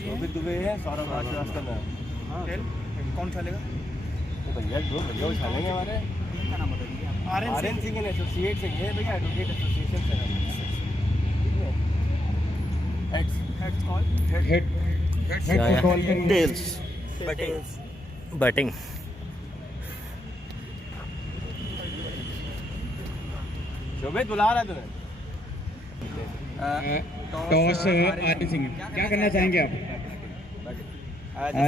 शोभित दुबे है, सौरभ श्रीवास्तव है। कौन चलेगा? तो भैया दो भैया उछालेंगे हमारे। इनका नाम बता दीजिए। आर्यन सिंह एंड एसोसिएट से ये भैया एडवोकेट एसोसिएशन से है। Heads call tails batting. Shobhit बुला रहा है तुम्हें। टॉस आर्यन सिंह, क्या करना चाहेंगे आप?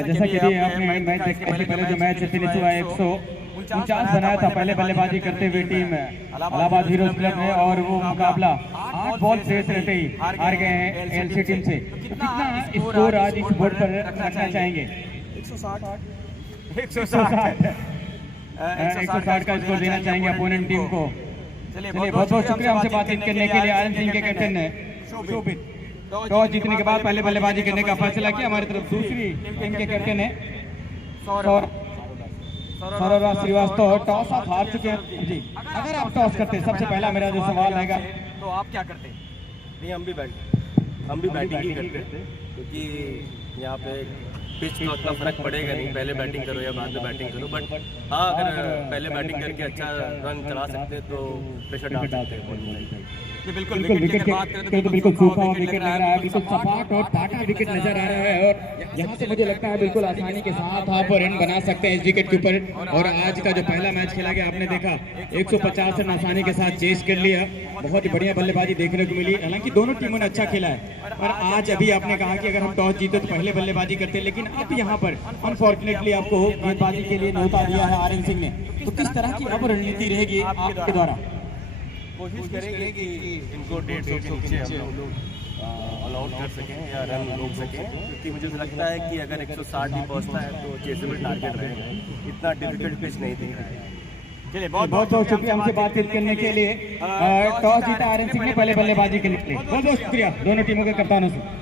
जैसा कि आपने मैच देखने से पहले जो मैच फिनिश हुआ 149 बनाया था पहले बल्लेबाजी करते हुए टीम इलाहाबाद हीरोज क्लब ने, और वो मुकाबला 8 बॉल शेष रहते ही हार गए हैं एलसी टीम से। कितना स्कोर आज इस बोर्ड पर रखना चाहेंगे? 160 का स्कोर देना चाहेंगे अपोनेंट टीम को। चलिए बहुत बहुत शुक्रिया हमसे बातचीत करने के लिए। आर्यन सिंह के कैप्टन ने शोभित टॉस जीतने के बाद पहले बल्लेबाजी करने का फैसला किया। हमारी तरफ दूसरी टीम के कैप्टन है सौरभ श्रीवास्तव। टॉस आप हार चुके हैं जी। अगर आप टॉस करते, सबसे पहला मेरा जो सवाल रहेगा, तो आप क्या करते? नहीं, हम भी बैटिंग ही करते, क्योंकि यहाँ पे पिच का उतना फर्क पड़ेगा नहीं, पहले बैटिंग करो या बाद में बैटिंग करो। बट हाँ, अगर पहले बैटिंग करके अच्छा रन चला सकते तो प्रेशर डाल सकते हैं। बिल्कुल विकेट तो बिल्कुल सूखा विकेट लग रहा है, बिल्कुल सपाट और पाटा विकेट नजर आ रहा है, और यहाँ से मुझे लगता है बिल्कुल आसानी के साथ आप रन बना सकते हैं इस विकेट के ऊपर। और आज का जो पहला मैच खेला गया आपने देखा 150 रन आसानी के साथ चेस कर लिया। बहुत ही बढ़िया बल्लेबाजी देखने को मिली, हालांकि दोनों टीमों ने अच्छा खेला है। और आज अभी आपने कहा कि अगर हम टॉस जीते तो पहले बल्लेबाजी करते, लेकिन अब यहाँ पर अनफॉर्चुनेटली आपको गेंदबाजी के लिए न्योता दिया है आर्यन सिंह ने। तो किस तरह की अब रणनीति रहेगी आपके द्वारा? कोशिश करेंगे कि इनको 150 के नीचे हम लोग ऑल आउट कर सकें या रन रोक सकें, क्योंकि मुझे लगता है कि अगर 160 भी पहुंचता है तो चेसेबल टारगेट रहेगा। इतना डिफिकल्ट पिच नहीं दिख रहा है। चलिए बहुत बहुत शुक्रिया हमसे बातचीत करने के लिए। टॉस जीता आर्यन सिंह ने पहले बल्लेबाजी के लिए। बहुत बहुत शुक्रिया दोनों टीमों के कप्तानों से।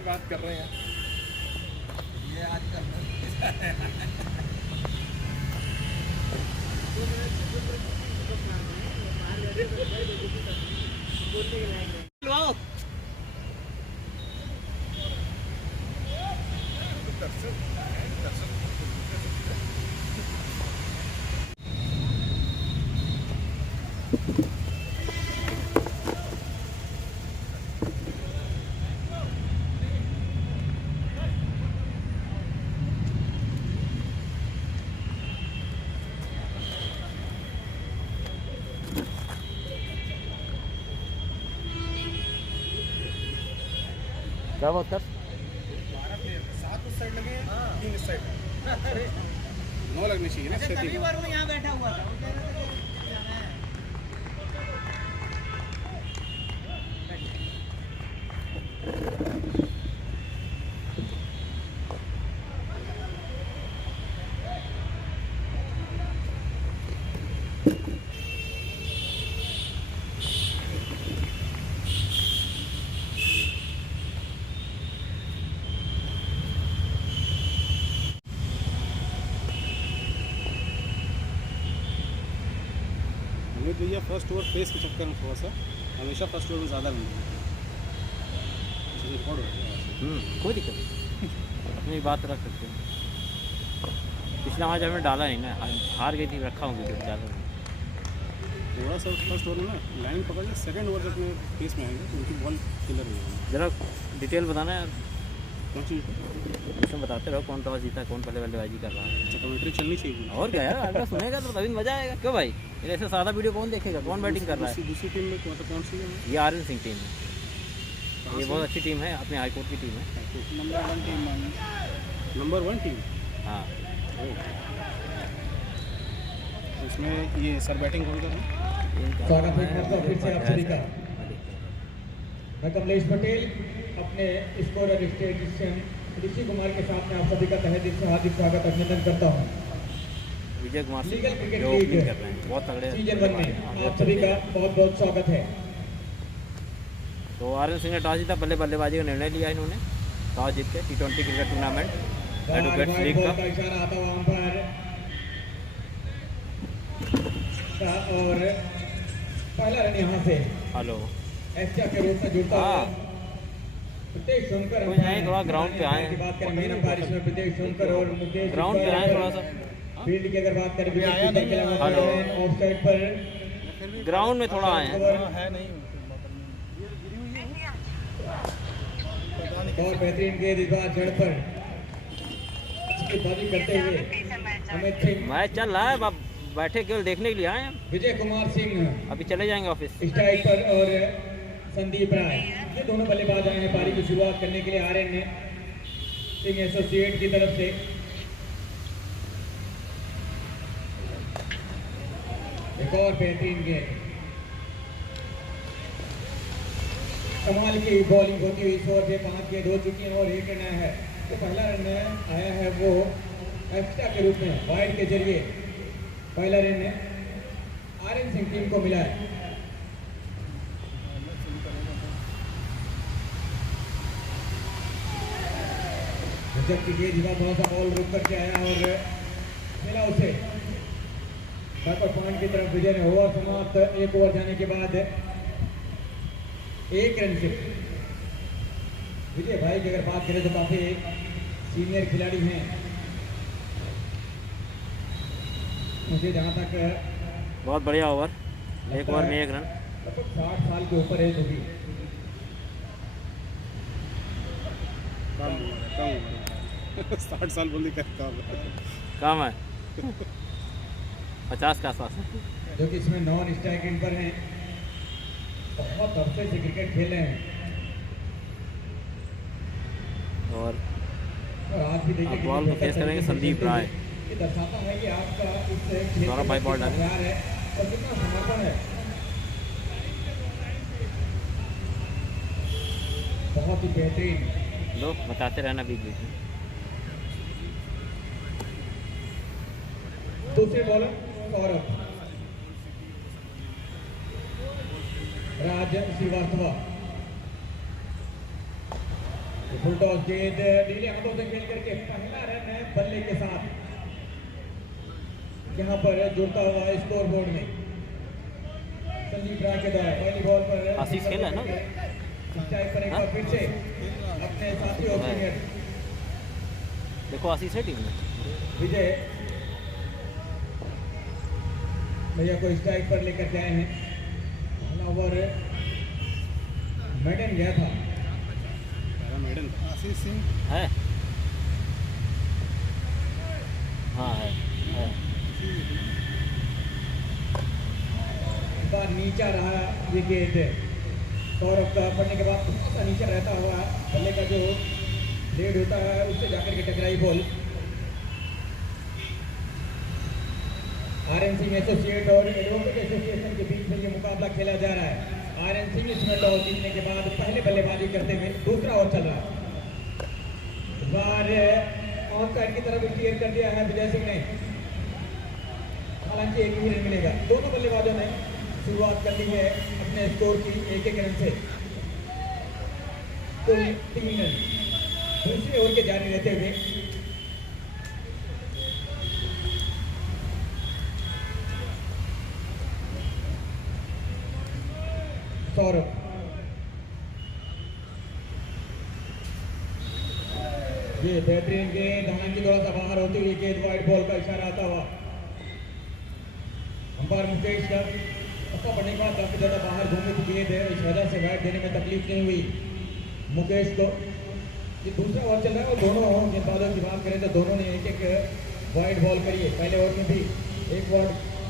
बात कर रहे हैं ये आजकल क्या बात कर 7 उस साइड लगे, 3 इस साइड। 9 लगने चाहिए ना। पहली बार वो यहाँ बैठा हुआ था। भैया फर्स्ट ओवर पेस के चक्कर में थोड़ा सा हमेशा फर्स्ट ओवर में ज़्यादा रन रिकॉर्ड हो कोई दिक्कत नहीं, अपनी बात रख सकते हैं। पिछला मैच हमें डाला नहीं ना, हार गई थी, रखा हूँ विकेट ज़्यादा थोड़ा सा फर्स्ट ओवर में ना लाइन पकड़ के सेकंड ओवर तक में पेस में आएंगे तो उनकी बॉल किलर हो जाएगी। जरा डिटेल बताना यार। कौन सी इसमें बताते रहो कौन टॉस जीता, कौन पहले बल्लेबाजी कर रहा है। कमेंट्री चलनी चाहिए। और क्या यार, अगर सुनेगा तो तभी मजा आएगा। क्यों भाई, ये ऐसे सादा वीडियो कौन देखेगा, कौन बैटिंग कर रहा है। दूसरी टीम में कौन सी है? ये आर्यन सिंह टीम है, ये बहुत अच्छी टीम है, अपने हाईकोर्ट की टीम है। नंबर 1 टीम मानी, नंबर 1 टीम। हाँ, इसमें ये सर बैटिंग कौन कर रहे हैं? स्वागत है मतलब फिर से आप सभी का। मैं कमलेश पटेल अपने स्कोरर स्टेटिशियन ऋषि कुमार के साथ में आप सभी का तहे दिल से हार्दिक स्वागत अभिनंदन करता हूँ। विजय कुमार सिंह लीगल क्रिकेट जो लीग ओपनिंग कर रहे हैं, बहुत तगड़े सीजन 1 में आप सभी का बहुत बहुत स्वागत है। तो आर्यन सिंह ने टॉस जीता, पहले बल्लेबाजी का निर्णय लिया इन्होंने, टॉस जीत के T20 cricket tournament advocates league का। इशारा आता हुआ अंपायर और पहला रन यहाँ से हेलो, एक्स्ट्रा के रूप में जुड़ता हुआ हाँ। प्रीतेश सोनकर कोई नहीं, थोड़ा ग्राउंड पे आए की बात करें मेन अंपायर इसमें प्रीतेश सोनकर और मुकेश ग्राउंड पे आए थोड़ा सा, फील्ड की अगर बात करें हेलो। ऑफ साइड पर ग्राउंड में थोड़ा आए हैं। है नहीं और बेहतरीन गेंद इस बार जड़ पर बाजी करते हुए अमित सिंह, मैच चल रहा है, आप बैठे केवल देखने के लिए आए हैं, विजय कुमार सिंह अभी चले जाएंगे ऑफिस। स्ट्राइक पर और संदीप राय, ये दोनों बल्लेबाज आए हैं पारी की शुरुआत करने के लिए। आर्यन सिंह एसोसिएट की तरफ से एक और बेहतरीन गेंद, कमाल की बॉलिंग होती हुई इस ओवर से 5 गेंद हो चुकी हैं और 1 रन आया है। तो पहला रन आया है वो एक्स्ट्रा के रूप में वाइड के जरिए पहला रन आर्यन सिंह टीम को मिला है। जबकि गेंद थोड़ा सा बॉल रुक करके आया और मिला उसे बैकवर्ड पॉइंट की तरफ। विजय ने ओवर समाप्त, 1 ओवर जाने के बाद 1 रन से। विजय भाई की अगर बात करें तो काफी सीनियर खिलाड़ी हैं, मुझे जहाँ तक बहुत बढ़िया ओवर, 1 ओवर में 1 रन। लगभग 60 साल के ऊपर है जो भी। कम 60 साल बोली करता कम है 50 के आसपास। जो कि इसमें नॉन स्ट्राइक इन पर हैं, बहुत अरसे से क्रिकेट खेल रहे हैं और आज भी देखिए अब बॉल को फेस करेंगे संदीप राय। ये दर्शाता है कि आपका इस क्षेत्र दोनों में भाई बॉल कितना डालें। प्यार है और कितना समर्पण है। बहुत ही बेहतरीन। लो बताते रहना बीच बीच में। दूसरे बॉलर सौरभ राज श्रीवास्तव, फुल टॉस गेंद नीले हाथों से खेल करके पहला रन है बल्ले के साथ यहाँ पर जुड़ता हुआ स्कोर बोर्ड में। संदीप राय के द्वारा पहली बॉल पर आशीष खेला है ना? स्ट्राइक पर एक बार फिर से अपने साथी ओपनर देखो आशीष है टीम में। विजय भैया को स्ट्राइक पर लेकर के आए हैं। ओवर मेडन गया था, मेडन आशीष सिंह है, हाँ है। इस बार नीचा रहा ये गेंद, सौरभ का पड़ने के बाद थोड़ा सा नीचे रहता हुआ बल्ले का जो ब्लेड होता है उससे जाकर के टकराई बॉल। आर्यन सिंह एसोसिएट और एडवोकेट एसोसिएशन के बीच में ये मुकाबला खेला जा रहा है। आर्यन सिंह इसमें टॉस जीतने के बाद पहले बल्लेबाजी करते हुए दूसरा ओवर चल रहा है। इस बार ऑन साइड की तरफ क्लियर कर दिया है विजय सिंह ने, हालांकि 1 ही रन मिलेगा। दोनों बल्लेबाजों ने शुरुआत कर ली है अपने स्कोर की 1-1 रन से, कुल 3 रन दूसरे ओवर के जारी रहते हुए। सौरभ ये बेहतरीन गेंद, हालांकि थोड़ा सा बाहर होती हुई गेंद, वाइड बॉल का इशारा आता हुआ अंपायर मुकेश का। पक्का पड़ने के बाद काफी ज्यादा बाहर घूमने की गेंद है, इस वजह से वाइड देने में तकलीफ नहीं हुई मुकेश को। ये दूसरा ओवर चल रहा है और दोनों गेंदबाजों की बात करें तो दोनों ने एक एक वाइड बॉल करी है। पहले ओवर में भी एक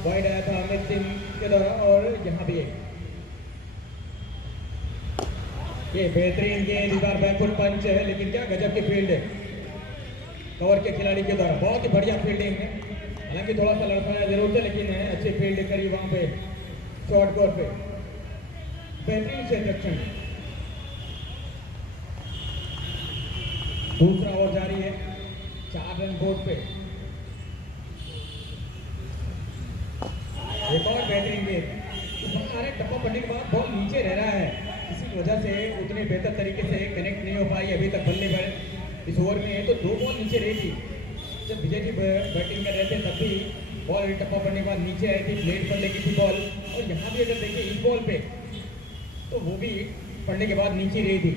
वाइड आया था अमित सिंह के द्वारा और यहाँ भी एक। ये बेहतरीन गेंद, इस बार बैकफुट पंच है, लेकिन क्या गजब की फील्ड है कवर के खिलाड़ी के द्वारा। बहुत ही बढ़िया फील्डिंग है, हालांकि थोड़ा सा लड़खड़ाया जरूर था, लेकिन अच्छी फील्ड करी वहाँ पे शॉर्ट कोर्ट पे। बेहतरीन से दक्षिण। दूसरा ओवर जारी है, 4 रन बोर्ड पे। एक और बेहतरीन गेंद, टप्पा पड़ने के बाद बॉल नीचे रह रहा है, इसी वजह से उतने बेहतर तरीके से कनेक्ट नहीं हो पाई अभी तक बल्ले पर इस ओवर में। तो 2 बॉल नीचे रही थी जब विजय जी बैटिंग कर रहे थे, तब भी बॉल टप्पा पड़ने के बाद नीचे आई थी, प्लेट पर लगी थी बॉल। और यहाँ भी अगर देखिए इस बॉल पे तो वो भी पड़ने के बाद नीचे रही थी।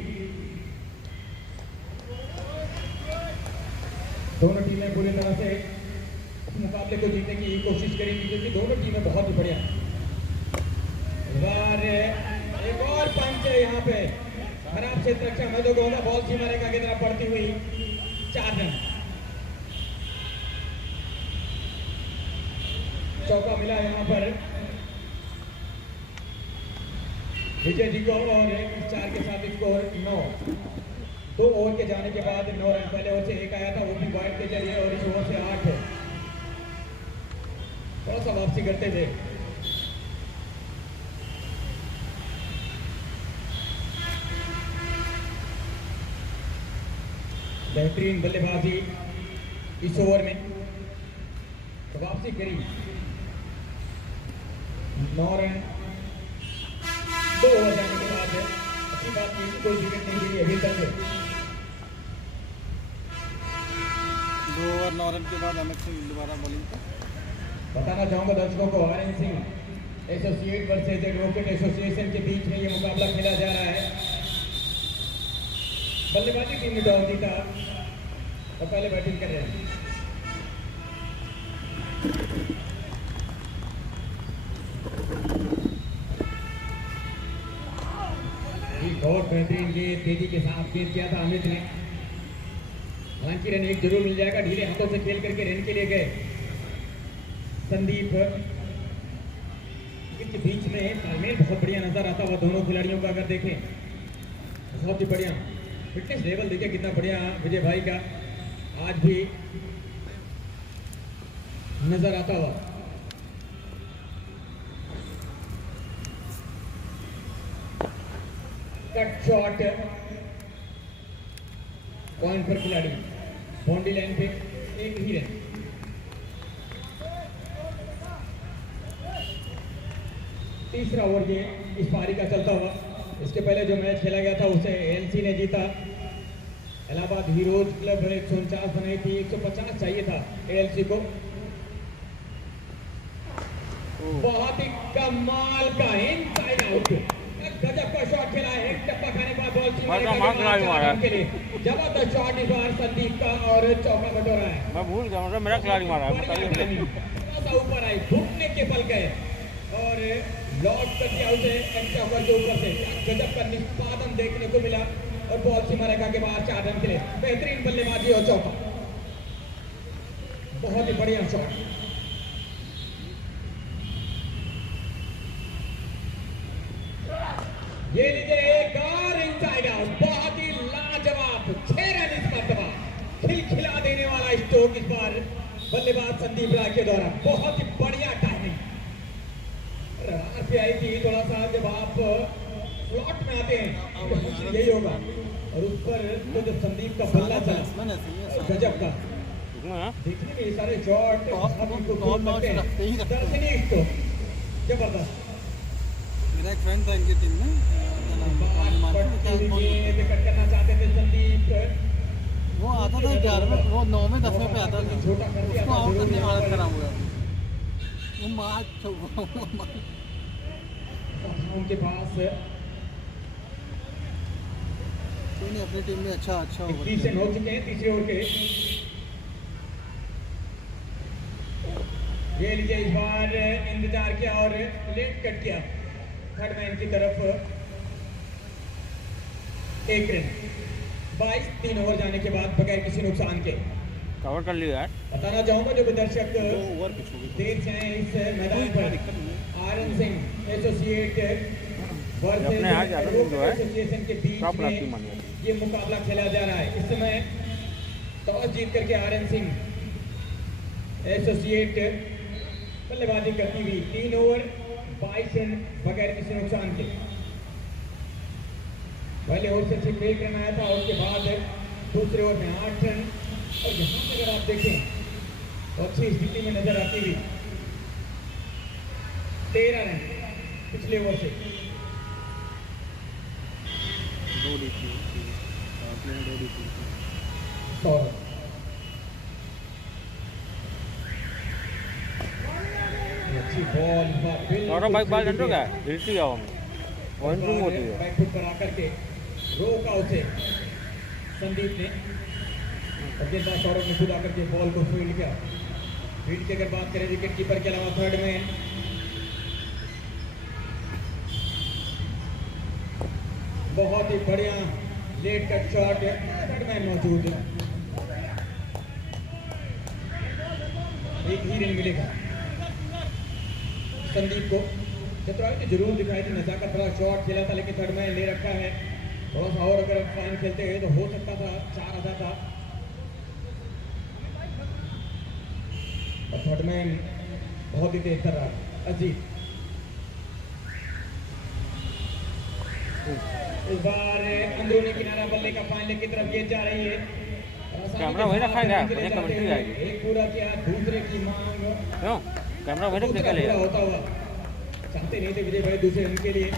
दोनों टीमें पूरी तरह से मुकाबले को जीतने की कोशिश करेंगी, क्योंकि दोनों टीमें बहुत ही बढ़िया। एक और पंच है यहाँ पे, खराब क्षेत्र रक्षा मैं तो कहूँगा बॉल सीमा रेखा की तरफ पड़ती हुई 4 रन। चौका मिला यहाँ पर विजय जी को और इस 4 के साथ स्कोर 9। 2 ओवर के जाने के बाद 9 रन। पहले ओवर से 1 आया था, वो भी वाइड के जरिए, और इस ओवर से 8 है। थोड़ा सा वापसी करते थे। बेहतरीन बल्लेबाजी इस ओवर में, तो वापसी करी 9 रन। 2 ओवर जाने के बाद अच्छी बात की कोई विकेट नहीं मिली अभी तक। 2 ओवर 9 रन के बाद अमित सिंह दोबारा बॉलिंग पर। बताना चाहूंगा दर्शकों को, RN Singh associate versus advocate association के बीच में ये मुकाबला खेला जा रहा है। बल्लेबाजी टीम ने टॉस जीता और पहले बैटिंग कर रहे हैं। बहुत बेहतरीन गेंद तेजी के साथ गेंद किया था अमित ने। हालांकि रन 1 जरूर मिल जाएगा, ढीले हाथों से खेल करके रन के लिए गए संदीप। के बीच में तालमेल बहुत बढ़िया नजर आता हुआ दोनों खिलाड़ियों का, अगर देखें बहुत ही बढ़िया फिटनेस लेवल देखिए कितना बढ़िया विजय भाई का आज भी नजर आता हुआ। कट शॉट पॉइंट पर खिलाड़ी, बाउंड्री लाइन पे 1 ही रन। तीसरा ओवर ये इस पारी का चलता हुआ। इसके पहले जो मैच खेला गया था उसे एएलसी ने जीता। इलाहाबाद हीरोज क्लब 149 बनाई थी, 150 चाहिए था एएलसी को। बहुत ही कमाल का इनसाइड आउट, गजब का शॉट खेला है, टप्पा खाने के बाद बॉल के लिए जबरदस्त शॉट इस बार संदीप का और चौका बटोरा है। मैं भूल गया, मतलब मेरा खिलाड़ी मारा है, ऊपर आई, घुटने के बल गए और लॉक कर दिया उसे चौका के ऊपर से। गजब का निष्पादन देखने को मिला और बॉल सीमा रेखा के बाहर 4 रन के लिए। बेहतरीन बल्लेबाजी और चौका, बहुत ही बढ़िया शॉट। ये लीजिए एक और इनसाइड आउट, बहुत ही लाजवाब 6 रन इस मरतबा। खिलखिला देने वाला स्ट्रोक इस बार बल्लेबाज संदीप राय के द्वारा, बहुत ही बढ़िया टाइमिंग। रार पे आई थी थोड़ा सा, जब आप फ्लॉट में आते हैं तो यही होगा, और उस पर तो जब संदीप का बल्ला चला गजब का। देखने में ये सारे शॉट दर्शनीय स्ट्रोक, जबरदस्त। मेरा एक फ्रेंड था इनकी टीम में, करना चाहते थे संदीप। वो आता था 11वें, वो 9वें 10वें पे आता था, उसको आउट करने वाला खड़ा हुआ वो मार उनके पास कोई नहीं, अपनी टीम में अच्छा ओवर 30 रन हो चुके हैं तीसरे ओवर के। ये लीजिए इस बार इंतजार किया और लेट कट किया थर्ड मैन की तरफ 1 रन। 22 3 ओवर जाने के बाद बगैर किसी नुकसान के। कवर कर लिया यार। बताना चाहूंगा जो भी दर्शक देर से हैं इस मैदान पर, आरएन सिंह एसोसिएट अपने यहाँ के आरएन जो है एसोसिएशन के बीच टॉप क्लास की में मानी जाती ये मुकाबला खेला जा रहा है। इस समय टॉस जीत करके आरएन सिंह एसोसिएट बल्लेबाजी करती हुई 3 ओवर 22 रन बगैर किसी नुकसान के। पहले ओवर से ठीक 1 रन आया था और उसके बाद दूसरे ओवर में 8 रन। और यहाँ पे अगर आप देखें तो अच्छी स्थिति में नजर आती हुई 13 रन पिछले ओवर से। अच्छी बॉल सौरभ भाई बाल डंडो क्या हिलती है पॉइंट रूम होती है। बैकफुट पर आकर के रोका उसे संदीप ने। गेंदबाज सौरभ ने खुद आकर के बॉल को फील्ड किया। फील्ड की अगर बात करें विकेट कीपर के अलावा थर्ड में बहुत ही बढ़िया late cut shot third man मौजूद है। एक ही रन मिलेगा संदीप को। चतुराई ने जरूर दिखाई थी, नजाकत भरा शॉट खेला था लेकिन थर्ड मैन ले रखा है। थोड़ा सा और अगर फाइन खेलते हैं तो हो सकता था 4 आता था। और थर्ड मैन बहुत ही तेज कर रहा अजीत। इस बार अंदरूनी किनारा बल्ले का फाइनल की तरफ गेंद जा रही है। कैमरा वही रखा है, मुझे कमेंट्री आएगी। एक पूरा किया, दूसरे की मांग क्यों कैमरा वही रख के ले होता हुआ चाहते नहीं थे विजय भाई दूसरे रन के लिए।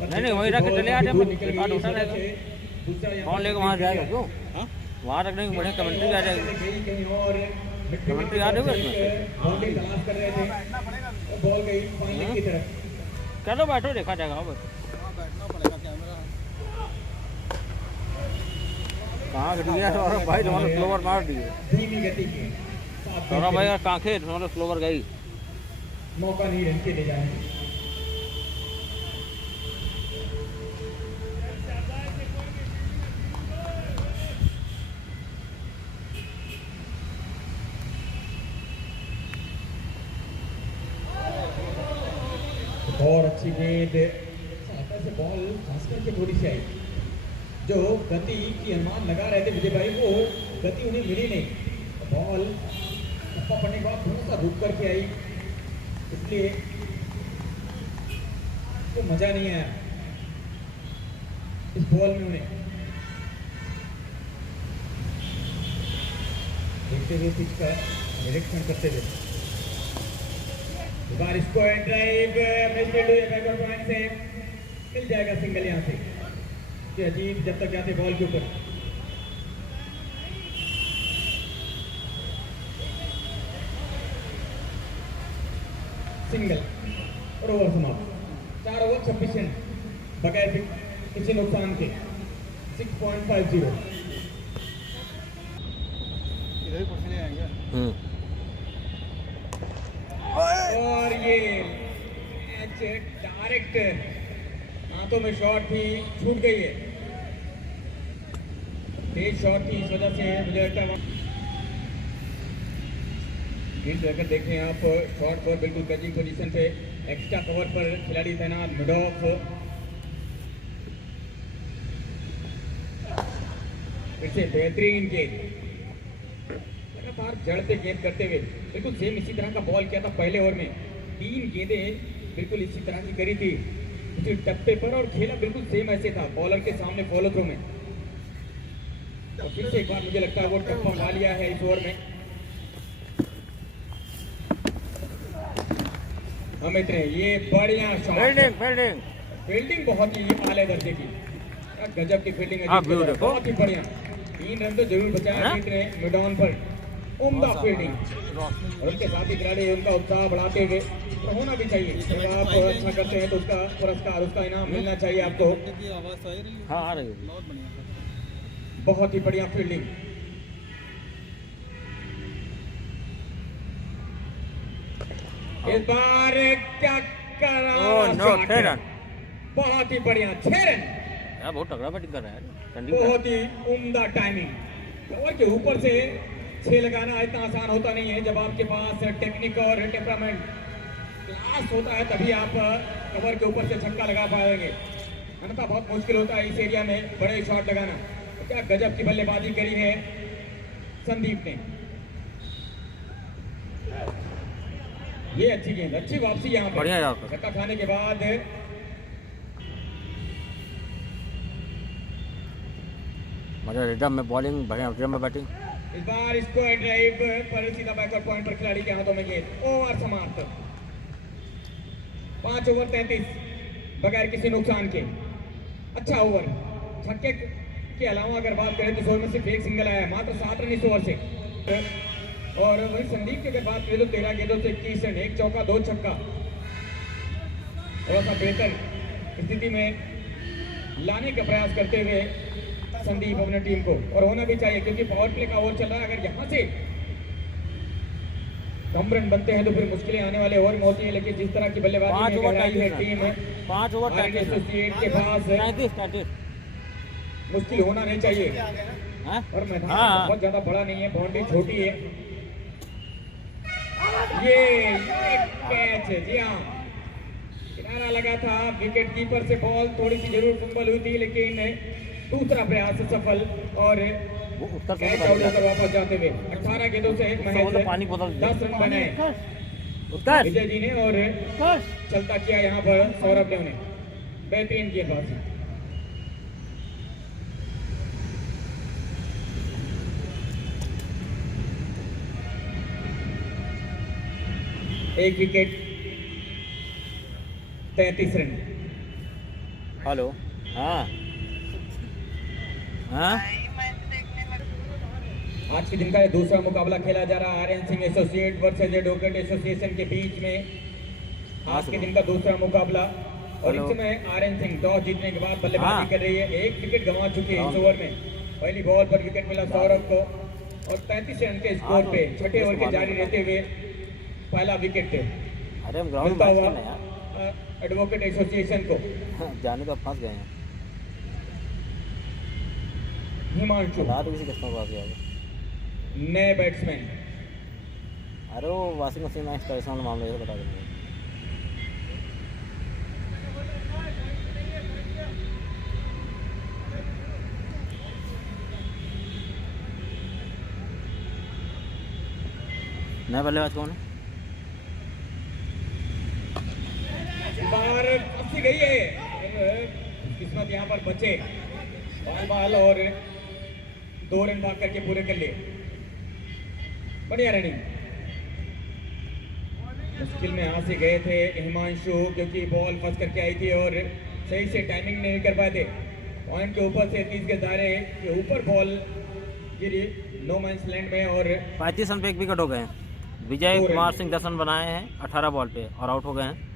नहीं वही रख के चले आते हम रिकॉर्ड उठा रहे कौन लेकर वहाँ जाएगा क्यों वहाँ रखने की बढ़िया कमेंट्री आ जाएगी। कहीं और कमेंट्री आ रही है बॉलिंग तलाश कर रहे थे, बॉल गई फाइनल की तरफ। चलो बैठो देखा जाएगा बस। कहाँ घट गया सौरभ भाई तुम्हारे स्लोवर मार दिए। धीमी गति की सौरभ भाई का कांखे तुम्हारे स्लोवर गई। मौका नहीं रन के ले जाए। और अच्छी गेंद से बॉल खास करके थोड़ी सी आई। जो गति की अनुमान लगा रहे थे विजय भाई वो गति उन्हें मिली नहीं। बॉल छक्का पड़ने के बाद थोड़ा सा रुक करके आई, इसलिए तो मजा नहीं आया इस बॉल में उन्हें। देखते हुए पिच का निरीक्षण करते हुए bar square drive backward point से मिल जाएगा सिंगल यहाँ से कि अजीत जब तक जाते बॉल के ऊपर। सिंगल और ओवर समाप्त। 4 ओवर 26 रन बगैर किसी नुकसान के 6.50। इधर ही पूछने आएंगे। और ये डायरेक्ट हाथों में शॉट थी, छूट गई है। तेज शॉट थी, इस वजह से मुझे लगता है अगर देखें आप शॉट पर बिल्कुल कैचिंग पोजीशन पे एक्स्ट्रा कवर पर खिलाड़ी तैनात मिड ऑफ। फिर से बेहतरीन गेंद लगातार जड़ पे गेंद करते हुए बिल्कुल सेम इसी तरह का बॉल किया था पहले ओवर में। 3 गेंदें बिल्कुल इसी तरह की करी थी उसी टप्पे पर और खेला बिल्कुल सेम ऐसे था बॉलर के सामने फॉलो थ्रो में। और फिर से एक बार मुझे लगता है वो टप्पा खा लिया है इस ओवर में। अमित ने ये बढ़िया शॉट, फील्डिंग बहुत ही आले दर्जे की, गजब की फील्डिंग है, बहुत ही बढ़िया। 3 रन तो जरूर बचाया अमित ने मिड ऑन पर, उम्दा फील्डिंग। और उनके साथ ही खिलाड़ी उनका उत्साह बढ़ाते हुए तो होना भी चाहिए। जब आप अच्छा करते हैं तो उसका पुरस्कार, उसका इनाम मिलना चाहिए आपको। हाँ आ रही है। बहुत ही बढ़िया फील्डिंग। इस बार क्या करा, नो 6 रन, बहुत ही बढ़िया 6 रन यार बहुत तगड़ा बैटिंग कर रहा है चंडीगढ़। बहुत ही उम्दा टाइमिंग। कवर के ऊपर से 6 लगाना इतना आसान होता नहीं है। जब आपके पास टेक्निक और टेम्परामेंट क्लास होता है तभी आप कवर के ऊपर से छक्का लगा पाएंगे, अन्यथा बहुत मुश्किल होता है इस एरिया में बड़े शॉट लगाना। तो क्या गजब की बल्लेबाजी करी है संदीप ने। ये अच्छी गेंद, अच्छी वापसी यहाँ पर। बढ़िया यार। छक्का खाने के बाद मजा रिदम में बॉलिंग, बढ़िया रिदम में बैटिंग। इस बार स्क्वायर ड्राइव पर सीधा बैकवर्ड पॉइंट पर खिलाड़ी के हाथों में गेंद। ओवर समाप्त। 5 ओवर 33 बगैर किसी नुकसान के। अच्छा ओवर। छक्के के अलावा अगर बात करें तो 16 में सिर्फ एक सिंगल आया है, मात्र 7 रन इस ओवर से। और वही संदीप की अगर बात करें तो 13 गेंदों से 21 रन, 1 चौका 2 छक्का। थोड़ा सा बेहतर स्थिति में लाने का प्रयास करते हुए संदीप अपने टीम को, और होना भी चाहिए क्योंकि पावर प्ले का ओवर चल रहा है। अगर यहाँ से कम रन बनते हैं तो फिर मुश्किलें आने वाले ओवर में होती है। लेकिन जिस तरह की बल्लेबाजी में गहराई है टीम 5 ओवर 38 के पास 33 मुश्किल होना नहीं चाहिए। हाँ? और मैदान हाँ। बहुत ज्यादा बड़ा नहीं है, बाउंड्री छोटी है। ये कैच है, जी हाँ, किनारा लगा था। विकेट कीपर से बॉल थोड़ी सी जरूर फंबल हुई थी, लेकिन दूसरा प्रयास सफल और वो उत्तर से कैच आउट होकर वापस जाते हुए 18 गेंदों से महज पानी बोतल 10 रन बनाए उत्तर विजय जी ने। और चलता किया यहाँ पर सौरभ ने बेहतरीन गेंदबाजी। एक विकेट 33 रन। हेलो। हाँ हाँ आज के दिन का ये दूसरा मुकाबला खेला जा रहा है Aryan Singh associate versus advocate association के बीच में। आज के दिन का दूसरा मुकाबला, और इस समय आर्यन सिंह टॉस जीतने के बाद बल्लेबाजी कर रही है। एक विकेट गंवा चुकी है इस ओवर में। पहली बॉल पर विकेट मिला सौरभ को, और 35 रन के स्कोर पे छठे ओवर के जारी रहते हुए पहला विकेट अरे हम ग्राउंड मिलता में हुआ यार एडवोकेट एसोसिएशन को। जाने तो फंस गए हैं। हिमांशु रात किसी कस्टमर को आ गया। नए बैट्समैन। अरे वो वॉशिंग मशीन में इंस्टॉलेशन मामले से बता देंगे। नया बल्लेबाज कौन है? बाहर फंसी गई है, किस्मत यहाँ पर बचे। बाल और 2 रन भाग करके पूरे कर लिए। बढ़िया रनिंग। मुश्किल में यहाँ से गए थे हिमांशु, क्योंकि बॉल फंस करके आई थी और सही से टाइमिंग नहीं कर पाए थे। पॉइंट के ऊपर से 30 के दायरे के ऊपर बॉल गिरी नो मैंस लैंड में, और 35 रन पे 1 विकेट हो गए हैं। विजय कुमार सिंह 10 रन बनाए हैं 18 बॉल पे और आउट हो गए हैं।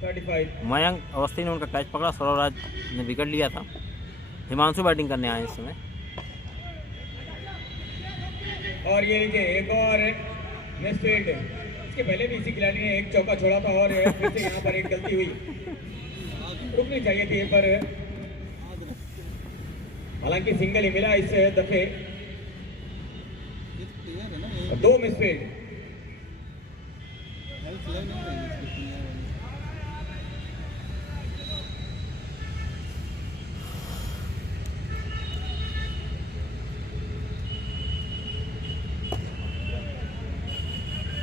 35। मयंक अवस्थी ने उनका कैच पकड़ा, सौरभ ने विकेट लिया था। हिमांशु बैटिंग करने आए इस समय। और ये देखिए एक और मिसफील्ड। इसके पहले भी इसी खिलाड़ी ने एक चौका छोड़ा था, और फिर से यहाँ पर एक गलती हुई। रुकनी चाहिए थी पर हालांकि सिंगल ही मिला इस दफे। 2 मिसफील्ड।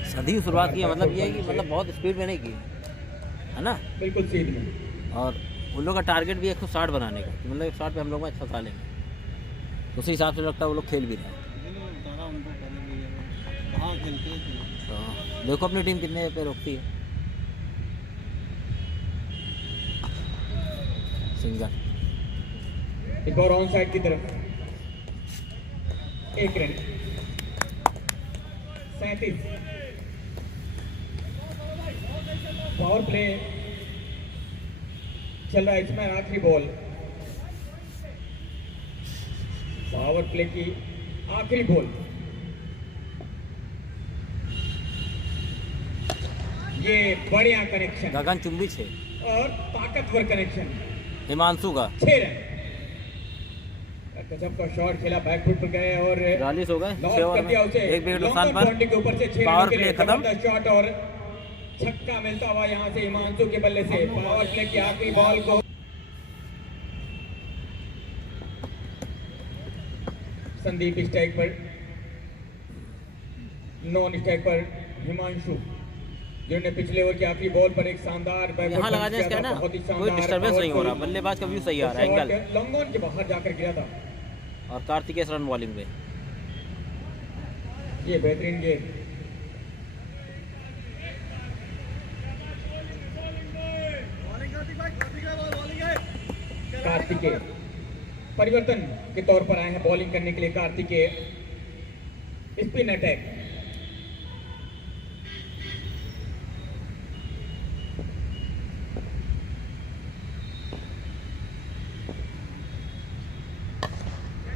सदी की शुरुआत की है, मतलब ये है कि मतलब बहुत स्पीड में नहीं की है ना। बिल्कुल सीध में। और उन लोग का टारगेट भी 160 बनाने का, मतलब 160 पे हम लोग मैच फंसा लेंगे। उसी हिसाब से लगता है वो लोग खेल भी रहे हैं। तो देखो अपनी टीम कितने पे रोकती है। सिंगल एक और ऑन साइड की तरफ 1 रन। 37। पावर प्ले चल रहा है, इसमें आखिरी बॉल। पावर प्ले की आखिरी बॉल। ये बढ़िया कनेक्शन गगन चुंबी 6 और ताकतवर कनेक्शन। हिमांशु का 6 रन। गजब का शॉट खेला, बैकफुट पर गए और 42 हो गए लॉक 6 ओवर कर में, दिया उसे 1 विकेट नुकसान लॉन्ग पर। बाउंड्री के ऊपर से 6 पावर रन के प्ले लिए खत्म। जबरदस्त शॉट और छक्का मिलता हुआ यहां से हिमांशु के बल्ले से। पावर प्ले की आखिरी बॉल को संदीप स्ट्राइक पर, नॉन स्ट्राइक पर हिमांशु, जिन्होंने पिछले ओवर की आखिरी बॉल पर एक शानदार यहाँ लगा दें इसका ना, कोई डिस्टर्बेंस नहीं हो रहा, बल्लेबाज का व्यू सही आ रहा है, एंगल। लॉन्ग ऑन के बाहर जाकर गिरा था। और कार्तिकेय रन बॉलिंग पे, ये बेहतरीन गेम। कार्तिकेय परिवर्तन के तौर पर आए हैं बॉलिंग करने के लिए। कार्तिकेय स्पिन अटैक,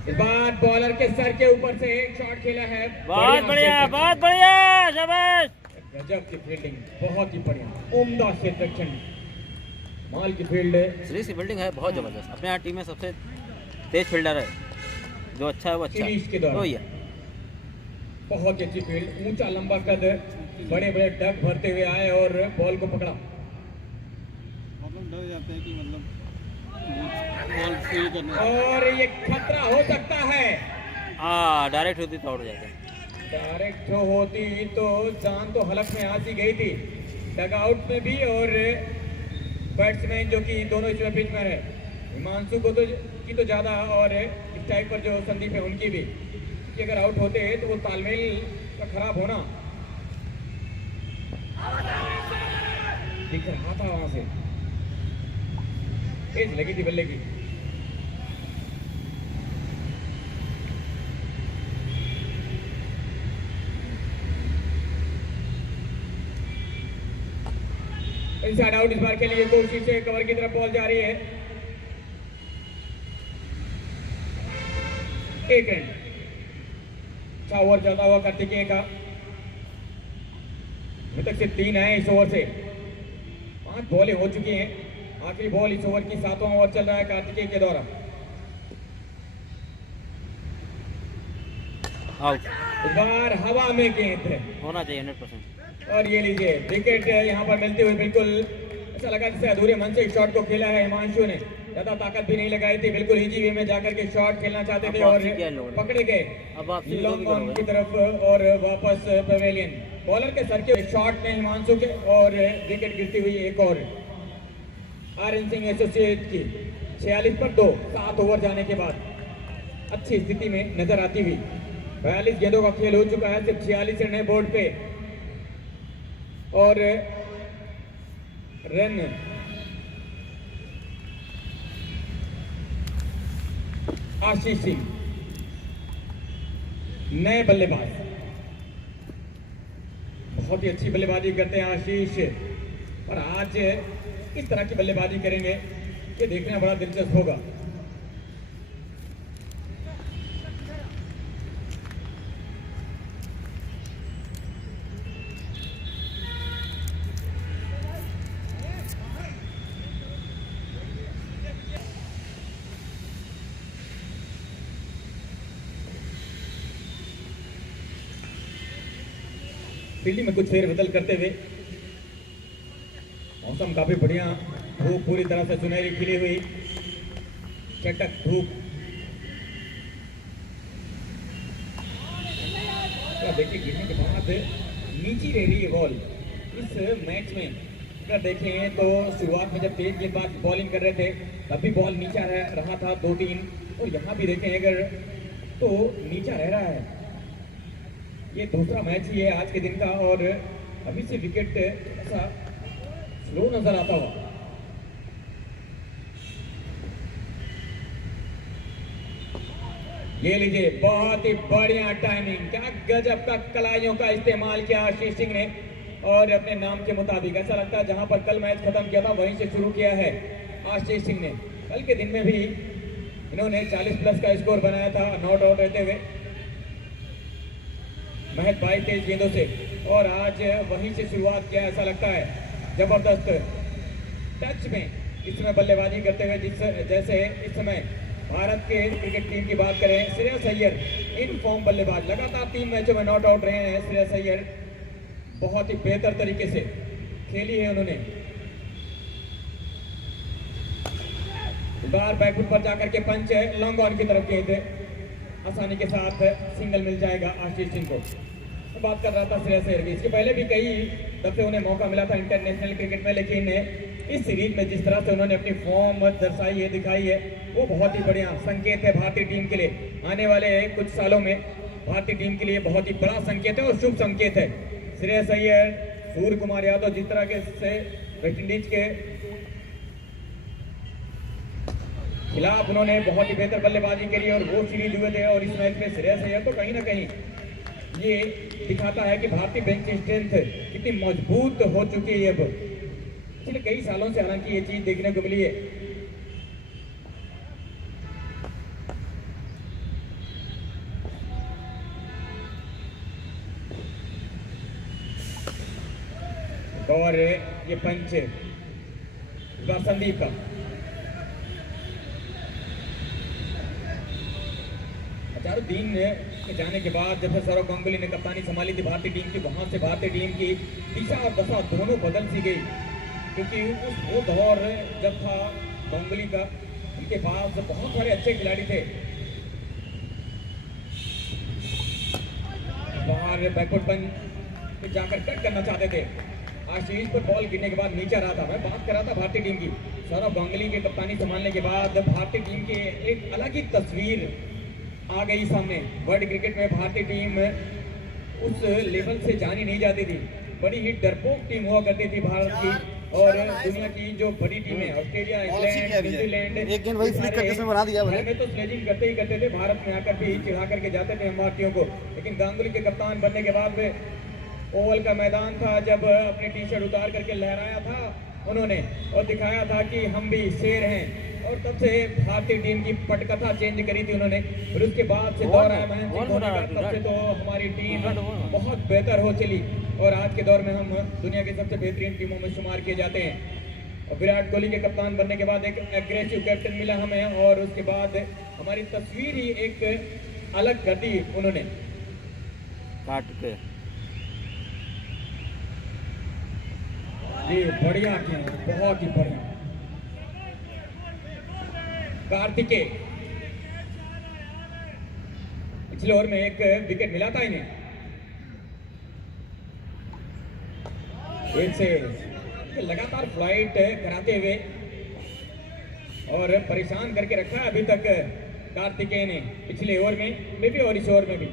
इस बार बॉलर के सर के ऊपर से एक शॉट खेला है। बहुत बढ़िया, बहुत बढ़िया, शाबाश। गजब की फील्डिंग, बहुत ही बढ़िया, उम्दा क्षेत्ररक्षण, माल की फील्ड है। सीरीज की फील्डिंग है बहुत जबरदस्त। अपने यहाँ टीम में सबसे तेज फील्डर है, जो अच्छा है वो अच्छा सीरीज के दौरान। तो ही है। बहुत ही अच्छी फील्ड, ऊंचा लंबा कद, बड़े बड़े डग भरते हुए आए और बॉल को पकड़ा। मतलब डर जाते हैं कि मतलब बॉल फील करने और ये खतरा हो सकता है। डायरेक्ट होती तो आउट हो जाते हैं। डायरेक्ट होती तो जान तो हलक में आज ही गई थी, डगआउट में भी और बैट्समैन जो कि दोनों इसमें पिच में है, हिमांशु को तो की तो ज़्यादा और इस टाइप पर जो संदीप है उनकी भी, कि अगर आउट होते तो वो तालमेल का खराब होना दिख रहा था। वहां से तेज लगी थी बल्ले की। इनसाइड आउट इस बार के लिए कोशिश है, कवर की तरफ बॉल जा रही है। एक रन, 6 ओवर चलता हुआ कार्तिकेय का। अभी तक से 3 आए इस ओवर से, 5 बॉलें हो चुकी हैं। आखिरी बॉल इस ओवर की 7वां ओवर चल रहा है कार्तिकेय के द्वारा। आउट इस बार हवा में गेंद होना चाहिए 100%। और ये लीजिए विकेट यहाँ पर मिलते हुए बिल्कुल ऐसा लगा जैसे अधूरे मन से शॉट को खेला है हिमांशु ने, ज्यादा ताकत भी नहीं लगाई थी, बिल्कुल इजी वे में जाकर के शॉट खेलना चाहते थे और पकड़े गए लॉन्ग ऑन की तरफ और वापस पवेलियन। बॉलर के सर के शॉट में हिमांशु के और विकेट गिरती हुई एक और आर.एन. सिंह एसोसिएट की 46 पर 2, 7 ओवर जाने के बाद अच्छी स्थिति में नजर आती हुई। 42 गेंदों का खेल हो चुका है, सिर्फ 46 रन है बोर्ड पे और रन आशीष सिंह नए बल्लेबाज, बहुत ही अच्छी बल्लेबाजी करते हैं आशीष, और आज किस तरह की बल्लेबाजी करेंगे ये देखना बड़ा दिलचस्प होगा। फील्डिंग में कुछ फेरबदल करते हुए, मौसम काफी बढ़िया, धूप पूरी तरह से सुनहरी खिली हुई, चटक धूप। तो देखिए गिरने के बाद नीची रह रही है बॉल इस मैच में। अगर देखें तो शुरुआत में जब तेज गेंदबाज बॉलिंग कर रहे थे तब भी बॉल नीचा रहा था 2-3, और यहाँ भी देखें अगर तो नीचा रह रहा है। ये दूसरा मैच ही है आज के दिन का और अभी से विकेट ऐसा स्लो नजर आता हुआ। ये लीजिए बहुत ही बढ़िया टाइमिंग, क्या गजब का कलाइयों का इस्तेमाल किया आशीष सिंह ने और अपने नाम के मुताबिक ऐसा लगता है जहां पर कल मैच खत्म किया था वहीं से शुरू किया है आशीष सिंह ने। कल के दिन में भी इन्होंने 40+ का स्कोर बनाया था नॉट आउट रहते हुए महज 22 तेज गेंदों से, और आज वहीं से शुरुआत किया ऐसा लगता है। जबरदस्त टच में इस समय बल्लेबाजी करते हुए जैसे इस समय भारत के क्रिकेट टीम की बात करें, श्रेयस अय्यर इन फॉर्म बल्लेबाज, लगातार 3 मैचों में नॉट आउट रहे हैं श्रेयस अय्यर, बहुत ही बेहतर तरीके से खेली है उन्होंने। बार बैकफुट पर जाकर के पंच लॉन्ग ऑन की तरफ गए थे, आसानी के साथ सिंगल मिल जाएगा आशीष सिंह को। मैं बात कर रहा था श्रेयस अय्यर की, इसके पहले भी कई दफे उन्हें मौका मिला था इंटरनेशनल क्रिकेट में, लेकिन इस सीरीज में जिस तरह से उन्होंने अपनी फॉर्म दर्शाई है, दिखाई है, वो बहुत ही बढ़िया संकेत है भारतीय टीम के लिए। आने वाले कुछ सालों में भारतीय टीम के लिए बहुत ही बड़ा संकेत है और शुभ संकेत है। श्रेयस अय्यर, सूर्य कुमार यादव जिस तरह के से वेस्टइंडीज के खिलाफ उन्होंने बहुत ही बेहतर बल्लेबाजी करी और वो सीरीज हुए थे, और इस मैच में श्रेयस अय्यर तो कहीं ना कहीं ये दिखाता है कि भारतीय बेंच स्ट्रेंथ कितनी मजबूत हो चुकी है। अब पिछले कई सालों से हालांकि ये चीज देखने को मिली है। और ये पंच संदीप का अचारुद्दीन के जाने के बाद जब सौरव गांगुली ने कप्तानी संभाली थी भारतीय टीम की, वहां से भारतीय टीम की दिशा और दशा दोनों बदल सी गई, क्योंकि वो दौर जब था गांगुली का, उनके पास बहुत सारे अच्छे खिलाड़ी थे। बाहर बैकवर्ड पंच जाकर कट करना चाहते थे, आशीष पर बॉल गिरने के बाद नीचे रहा था। मैं बात कर रहा था भारतीय टीम की, सौरव गांगुली के कप्तानी संभालने के बाद भारतीय टीम के एक अलग ही तस्वीर आ गई सामने। वर्ल्ड क्रिकेट में भारतीय टीम उस लेवल से जानी नहीं जाती थी, बड़ी ही डरपोक टीम हुआ करती थी भारत की, और दुनिया की जो बड़ी टीमें ऑस्ट्रेलिया, इंग्लैंड, न्यूजीलैंड, एक गेंद वही फ्लिक करके बना दिया में तो स्लेजिंग करते ही करते थे, भारत में आकर भी चिढ़ा करके जाते थे हम भारतीयों को। लेकिन गांगुली के कप्तान बनने के बाद में ओवल का मैदान था, जब अपनी टी शर्ट उतार करके लहराया था उन्होंने और दिखाया था कि हम भी शेर हैं, और तब से भारतीय टीम की पटकथा चेंज करी थी उन्होंने। फिर उसके बाद से दौर आया महेंद्र सिंह धोनी का, तब से तो हमारी टीम बहुत बेहतर हो चली, और आज के दौर में हम दुनिया की सबसे बेहतरीन टीमों में शुमार किए जाते हैं। और विराट कोहली के कप्तान बनने के बाद एक एग्रेसिव कैप्टन मिला हमें, और उसके बाद हमारी तस्वीर ही एक अलग कर दी उन्होंने। काट के जी बढ़िया किया, बहुत ही बढ़िया। कार्तिकेय पिछले ओवर में एक विकेट मिला था इन्हें, एक से लगातार फ्लाइट कराते हुए और परेशान करके रखा है अभी तक कार्तिकेय ने, पिछले ओवर में भी और इस ओवर में भी।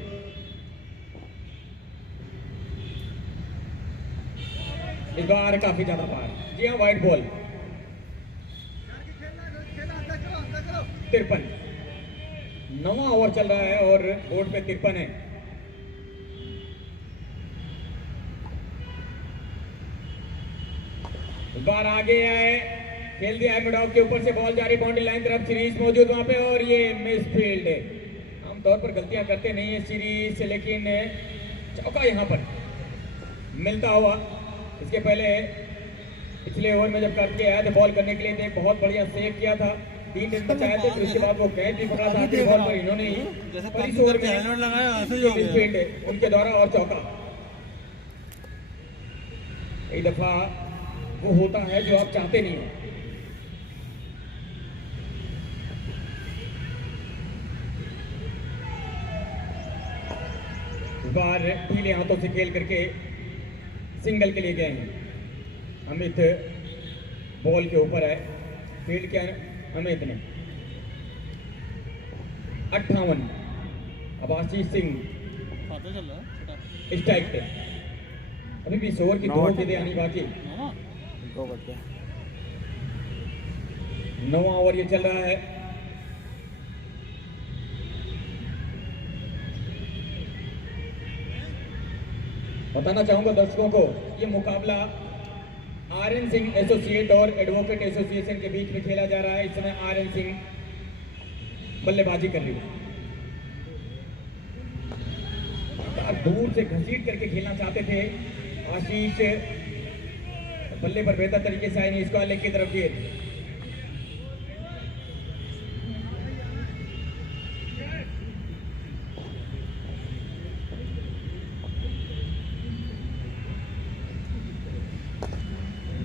इस बार काफी ज्यादा पार, जी हाँ, वाइट बॉल। 53, 9वां ओवर चल रहा है और बोर्ड पे 53 है। इस बार आगे आए, खेल दिया है मिडॉक के ऊपर से, बॉल जारी बाउंड्री लाइन तरफ, सीरीज मौजूद वहां पे, और ये मिस फील्ड है। आमतौर पर गलतियां करते नहीं है सीरीज से, लेकिन चौका यहां पर मिलता हुआ। इसके पहले पिछले ओवर में जब करके आया थे बॉल करने के लिए, एक बहुत बढ़िया सेव किया था, 3 रन बचाए थे, फिर उसके बाद वो कैच भी पकड़ा था आखिरी बॉल पर इन्होंने ही। इस ओवर में उनके द्वारा और चौका। एक दफा वो होता है जो आप चाहते नहीं हो। इस बार पीले हाथों से खेल करके सिंगल के लिए गए हैं। अमित बॉल के ऊपर है, फील्ड किया अमित ने। 58, अब आशीष सिंह स्ट्राइक पे, अभी भी इस ओवर की 2 गेंदें आनी बाकी। 9वां ओवर ये चल रहा है। बताना चाहूंगा दर्शकों को, ये मुकाबला आर.एन. सिंह एसोसिएट और एडवोकेट एसोसिएशन के बीच में खेला जा रहा है। इस समय आर.एन. सिंह बल्लेबाजी कर रही है, दूर से घसीट करके खेलना चाहते थे। आशीष बल्ले पर बेहतर तरीके से आए नहीं, इसको लेके तरफ गेंद।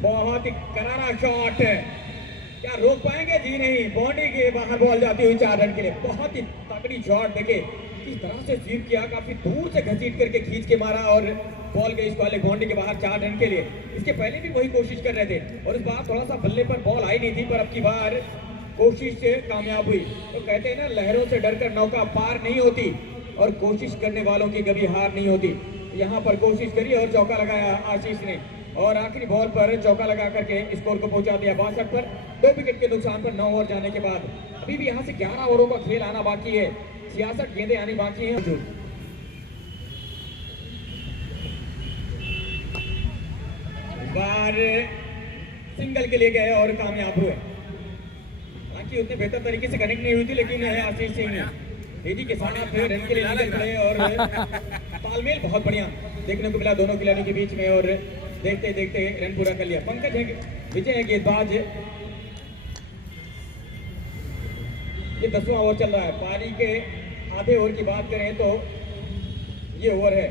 बहुत ही करारा शॉट, क्या रोक पाएंगे? जी नहीं, बाउंड्री के बाहर बॉल जाती हुई 4 रन के लिए। बहुत ही तगड़ी शॉट देखे किस तरह से स्वीप किया, काफी दूर से घसीट करके खींच के मारा और बॉल गई इस वाले बाउंड्री के बाहर 4 रन के लिए। इसके पहले भी वही कोशिश कर रहे थे और इस बार थोड़ा सा बल्ले पर बॉल आई नहीं थी, पर अब की बार कोशिश से कामयाब हुई। तो कहते हैं ना, लहरों से डरकर नौका पार नहीं होती और कोशिश करने वालों की कभी हार नहीं होती। यहाँ पर कोशिश करी और चौका लगाया आशीष ने और आखिरी बॉल पर चौका लगा करके स्कोर को पहुंचा दिया 62 पर। 2 विकेट के नुकसान पर 9 ओवर जाने के बाद अभी भी यहाँ से 11 ओवरों का खेल आना बाकी है, 66 गेंदें आनी बाकी हैं। बार सिंगल के लिए गए और कामयाब हुए। हालांकि उतने बेहतर तरीके से कनेक्ट नहीं हुई थी, लेकिन आशीष सिंह ने तेजी के साथ रन के लिए निकल पड़े और तालमेल बहुत बढ़िया देखने को मिला दोनों खिलाड़ियों के बीच में और देखते देखते रन पूरा कर लिया। पंकज है विजय है गेंदबाज। ये 10वां ओवर चल रहा है। पारी के आधे ओवर की बात करें तो ये ओवर है।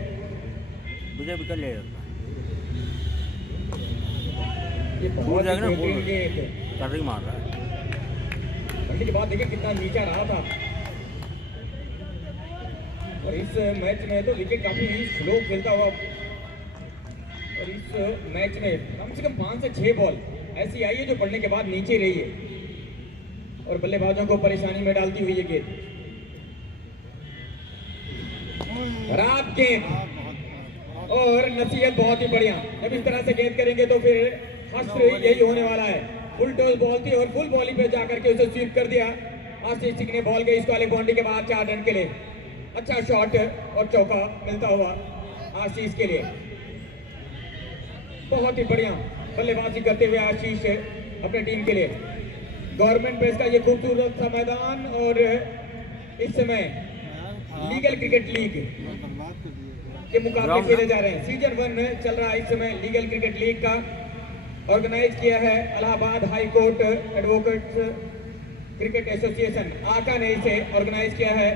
विजय विकेट ले ये बहुत ही मार रहा है। के बाद देखिए कितना नीचा रहा था और इस मैच में तो विकेट काफी स्लो खेलता हुआ और इस मैच में कम से कम 5 से 6 बॉल ऐसी आई है जो पड़ने के बाद नीचे रही है और बल्लेबाजों को परेशानी में डालती हुई ये गेंद। खराब गेंद और नसीहत बहुत ही बढ़िया। जब इस तरह से गेंद करेंगे तो फिर हश्र यही होने वाला है। फुल टॉस बॉल थी और फुल बॉलिंग पे जाकर के उसे स्वीप कर दिया। आशीष सिंह ने बॉल गई इस वाले बाउंड्री के बाद 4 रन के लिए। अच्छा शॉट और चौका मिलता हुआ आशीष के लिए। बहुत ही बढ़िया बल्लेबाजी करते हुए आशीष अपने टीम के लिए। गवर्नमेंट प्रेस का ये खूबसूरत सा मैदान और इस समय लीगल क्रिकेट लीग के मुकाबले खेले जा रहे हैं। सीजन 1 चल रहा है इस समय लीगल क्रिकेट लीग का। ऑर्गेनाइज किया है Allahabad high court advocates cricket association, आका ने इसे ऑर्गेनाइज किया है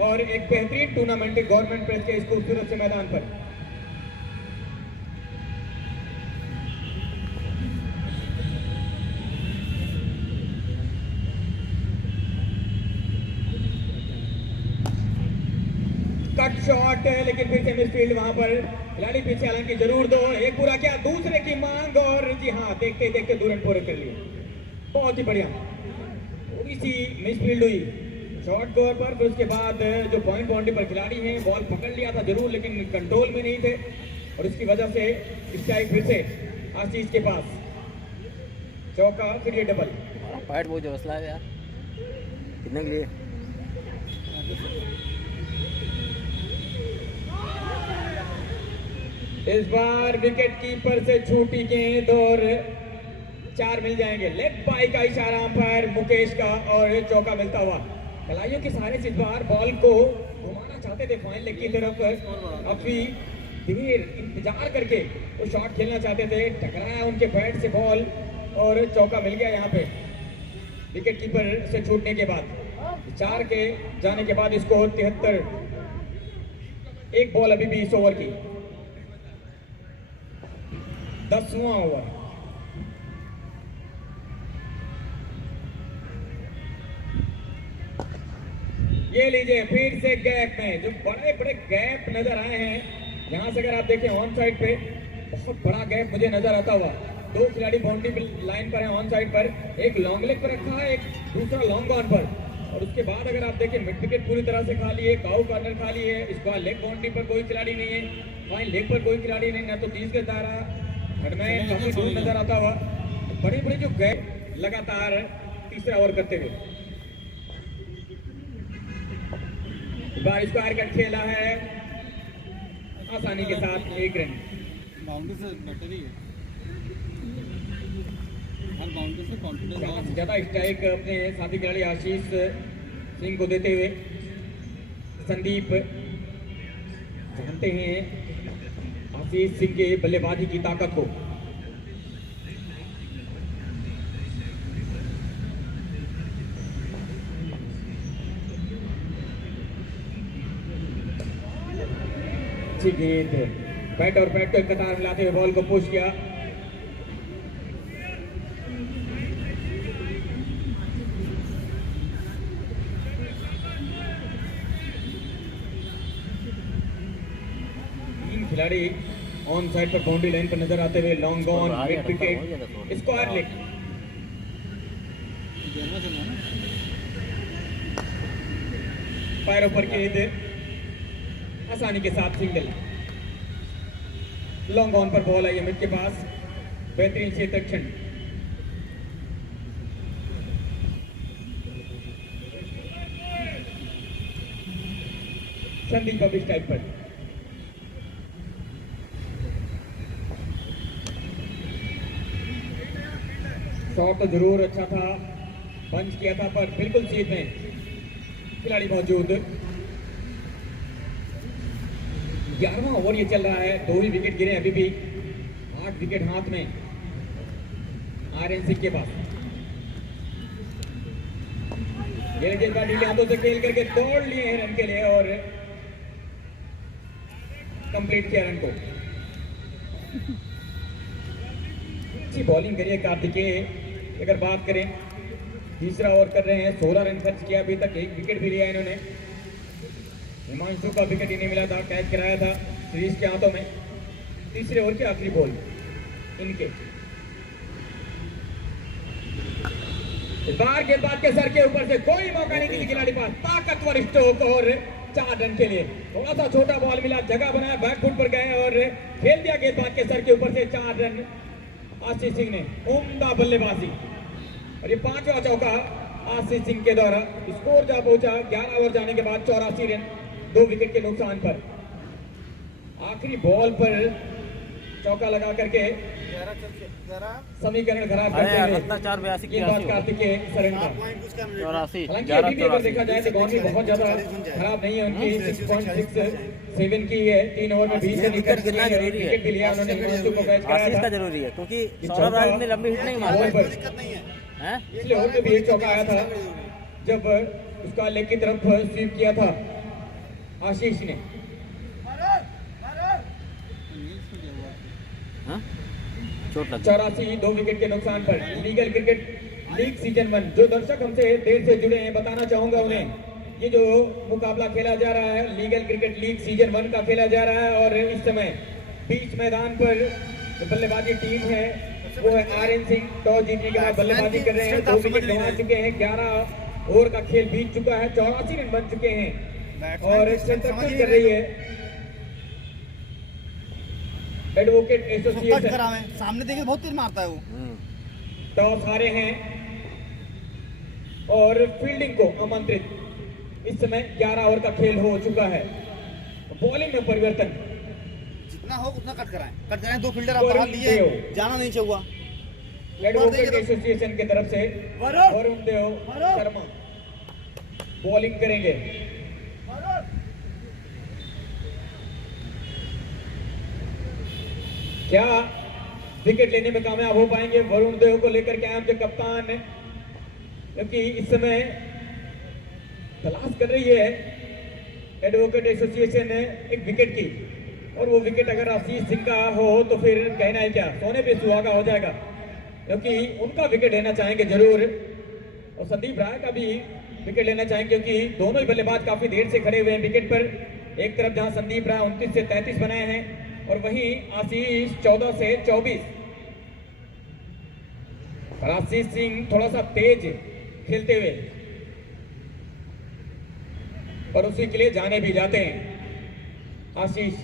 और एक बेहतरीन टूर्नामेंट गवर्नमेंट प्रेस के इस खूबसूरत से मैदान पर। कट शॉट है लेकिन फिर से मिडफील्ड वहां पर खिलाड़ी पीछे हालांकि जरूर दो। एक पूरा क्या दूसरे की मांग और जी हाँ देखते देखते 2 रन पूरे कर लिए। बहुत ही बढ़िया। थोड़ी सी मिसफील्ड हुई शॉर्ट कवर पर, फिर उसके बाद जो पॉइंट बाउंड्री पर खिलाड़ी हैं बॉल पकड़ लिया था जरूर लेकिन कंट्रोल में नहीं थे और इसकी वजह से स्ट्राइक फिर से आशीष के पास। चौका फिर ये डबल। फाइट बहुत हौसला है यार कितने के लिए। इस बार विकेट कीपर से छूटी गेंद और 4 मिल जाएंगे। लेग बाई का इशारा अंपायर मुकेश का और चौका मिलता हुआ। खिलाड़ियों के सहारे से इस बार बॉल को घुमाना चाहते थे फाइन लेग की तरफ, अभी देर इंतजार करके वो शॉट खेलना चाहते थे। टकराया उनके बैट से बॉल और चौका मिल गया यहाँ पे विकेट कीपर से छूटने के बाद। 4 के जाने के बाद स्कोर 73। एक बॉल अभी भी इस ओवर की। 10वां ओवर। ये लीजिए फिर से गैप में जो बड़े बड़े गैप नजर आए हैं। यहां से अगर आप देखें ऑन साइड पे बहुत बड़ा गैप मुझे नजर आता हुआ। 2 खिलाड़ी बाउंड्री लाइन पर हैं ऑन साइड पर, एक लॉन्ग लेग पर रखा है, एक दूसरा लॉन्ग ऑन पर। और उसके बाद अगर आप देखें मिड विकेट पूरी तरह से खाली है, काउ कॉर्नर खाली है। इसके बाद लेग बाउंड्री पर कोई खिलाड़ी नहीं है, फाइन लेग पर कोई खिलाड़ी नहीं, ना तो 30 के दायरा हटमें काफी दूर नजर आता हुआ। बड़े बड़े जो गैप लगातार तीसरा ओवर करते हुए बारिश को आर कट खेला है आसानी के साथ 1 रन। बाउंड्री से बेटर ही है, हर बाउंड्री से कॉन्फिडेंस ज्यादा स्ट्राइक अपने साथी खिलाड़ी आशीष सिंह को देते हुए संदीप जानते हैं आशीष सिंह के बल्लेबाजी की ताकत को। अच्छी गेंद, बैट और बैट को एक कतार मिलाते हुए बॉल को पुश किया। खिलाड़ी ऑन साइड पर बाउंड्री लाइन पर नजर आते हुए long on mid wicket square leg. पैरों पर गेंद आसानी के साथ सिंगल। लॉन्ग ऑन पर बॉल आई अमित के पास, बेहतरीन क्षेत्र क्षण। संदीप अब इस टाइप पर शॉट तो जरूर अच्छा था, पंच किया था, पर बिल्कुल सीध में खिलाड़ी मौजूद। 11वां ओवर ये चल रहा है, 2 ही विकेट गिरे अभी भी, 8 विकेट हाथ में आर्यन सिंह के पास। गेंदबाज नीले हाथों से खेल करके दौड़ लिए हैं रन के लिए और कंप्लीट किया रन को। अच्छी बॉलिंग करिए कार्तिकेय। अगर बात करें, तीसरा ओवर कर रहे हैं, 16 रन खर्च किया अभी तक, 1 विकेट भी लिया इन्होंने। हिमांशु का विकेट ही नहीं मिला था, कैच कराया था सीरीज के हाथों में। तीसरे ओवर की आखिरी बॉल इनके। इस बार गेंदबाज के सर के ऊपर से कोई मौका नहीं किसी खिलाड़ी पास, ताकतवर स्ट्रोक और 4 रन के लिए। थोड़ा सा छोटा बॉल मिला, जगह बनाया, बैकफुट पर गए और खेल दिया गेंदबाज के सर के ऊपर से 4 रन। आशीष सिंह ने उम्दा बल्लेबाजी और ये 5वां चौका आशीष सिंह के द्वारा। स्कोर जा पहुंचा 11 ओवर जाने के बाद 84 रन, 2 विकेट के नुकसान पर। आखिरी बॉल पर चौका लगा करके समीकरण खराब करते हुए गेंदबाज कार्तिकेय सरेंडर। 84 हालांकि अभी भी अगर देखा जाए तो बाउंड्री बहुत ज्यादा खराब नहीं है उनकी, 6.67 की है। 3 ओवर में 20 रन विकेट भी लिया उन्होंने, हिमांशु को कैच कराया था। जरूरी है क्योंकि सौरभ राज ने लंबी हिट नहीं मारी है। पिछले ओवर में भी एक चौका आया था जब उसका लेग की तरफ स्वीप किया था आशीष ने। चोट लगी। 84, 2 विकेट के नुकसान पर। लीगल क्रिकेट लीग सीजन 1, जो दर्शक हमसे देर से जुड़े हैं, बताना चाहूंगा उन्हें, ये जो मुकाबला खेला जा रहा है लीगल क्रिकेट लीग सीजन 1 का खेला जा रहा है। और इस समय बीच मैदान पर जो बल्लेबाजी टीम है वो है आर्यन सिंह। टॉस जीतने के बाद बल्लेबाजी कर रहे हैं, 2 विकेट गंवा चुके हैं। 11 ओवर का खेल बीत चुका है, 84 रन बन चुके हैं और संरक्षण कर रही है एडवोकेट एसोसिएशन। सामने देखिए बहुत तेज मारता है वो। टॉस हारे हैं और फील्डिंग को आमंत्रित। इस समय 11 ओवर का खेल हो चुका है। बॉलिंग में परिवर्तन जितना हो उतना कट कराएं 2 फील्डर आप बाहर लिए, जाना नहीं चाहिए। एडवोकेट एसोसिएशन की तरफ से वरुण देव शर्मा बॉलिंग करेंगे। क्या विकेट लेने में कामयाब हो पाएंगे वरुण देव को लेकर के आम जो कप्तान है, क्योंकि इस समय तलाश कर रही है एडवोकेट एसोसिएशन एक विकेट की, और वो विकेट अगर आशीष सिंह का हो तो फिर कहना है क्या, सोने पे सुहागा हो जाएगा, क्योंकि उनका विकेट लेना चाहेंगे जरूर। और संदीप राय का भी विकेट लेना चाहेंगे, क्योंकि दोनों ही बल्लेबाज काफी देर से खड़े हुए हैं विकेट पर। एक तरफ जहां संदीप राय 29 से 33 बनाए हैं और वहीं आशीष 14 से 24। और आशीष सिंह थोड़ा सा तेज खेलते हुए और उसी के लिए जाने भी जाते हैं आशीष।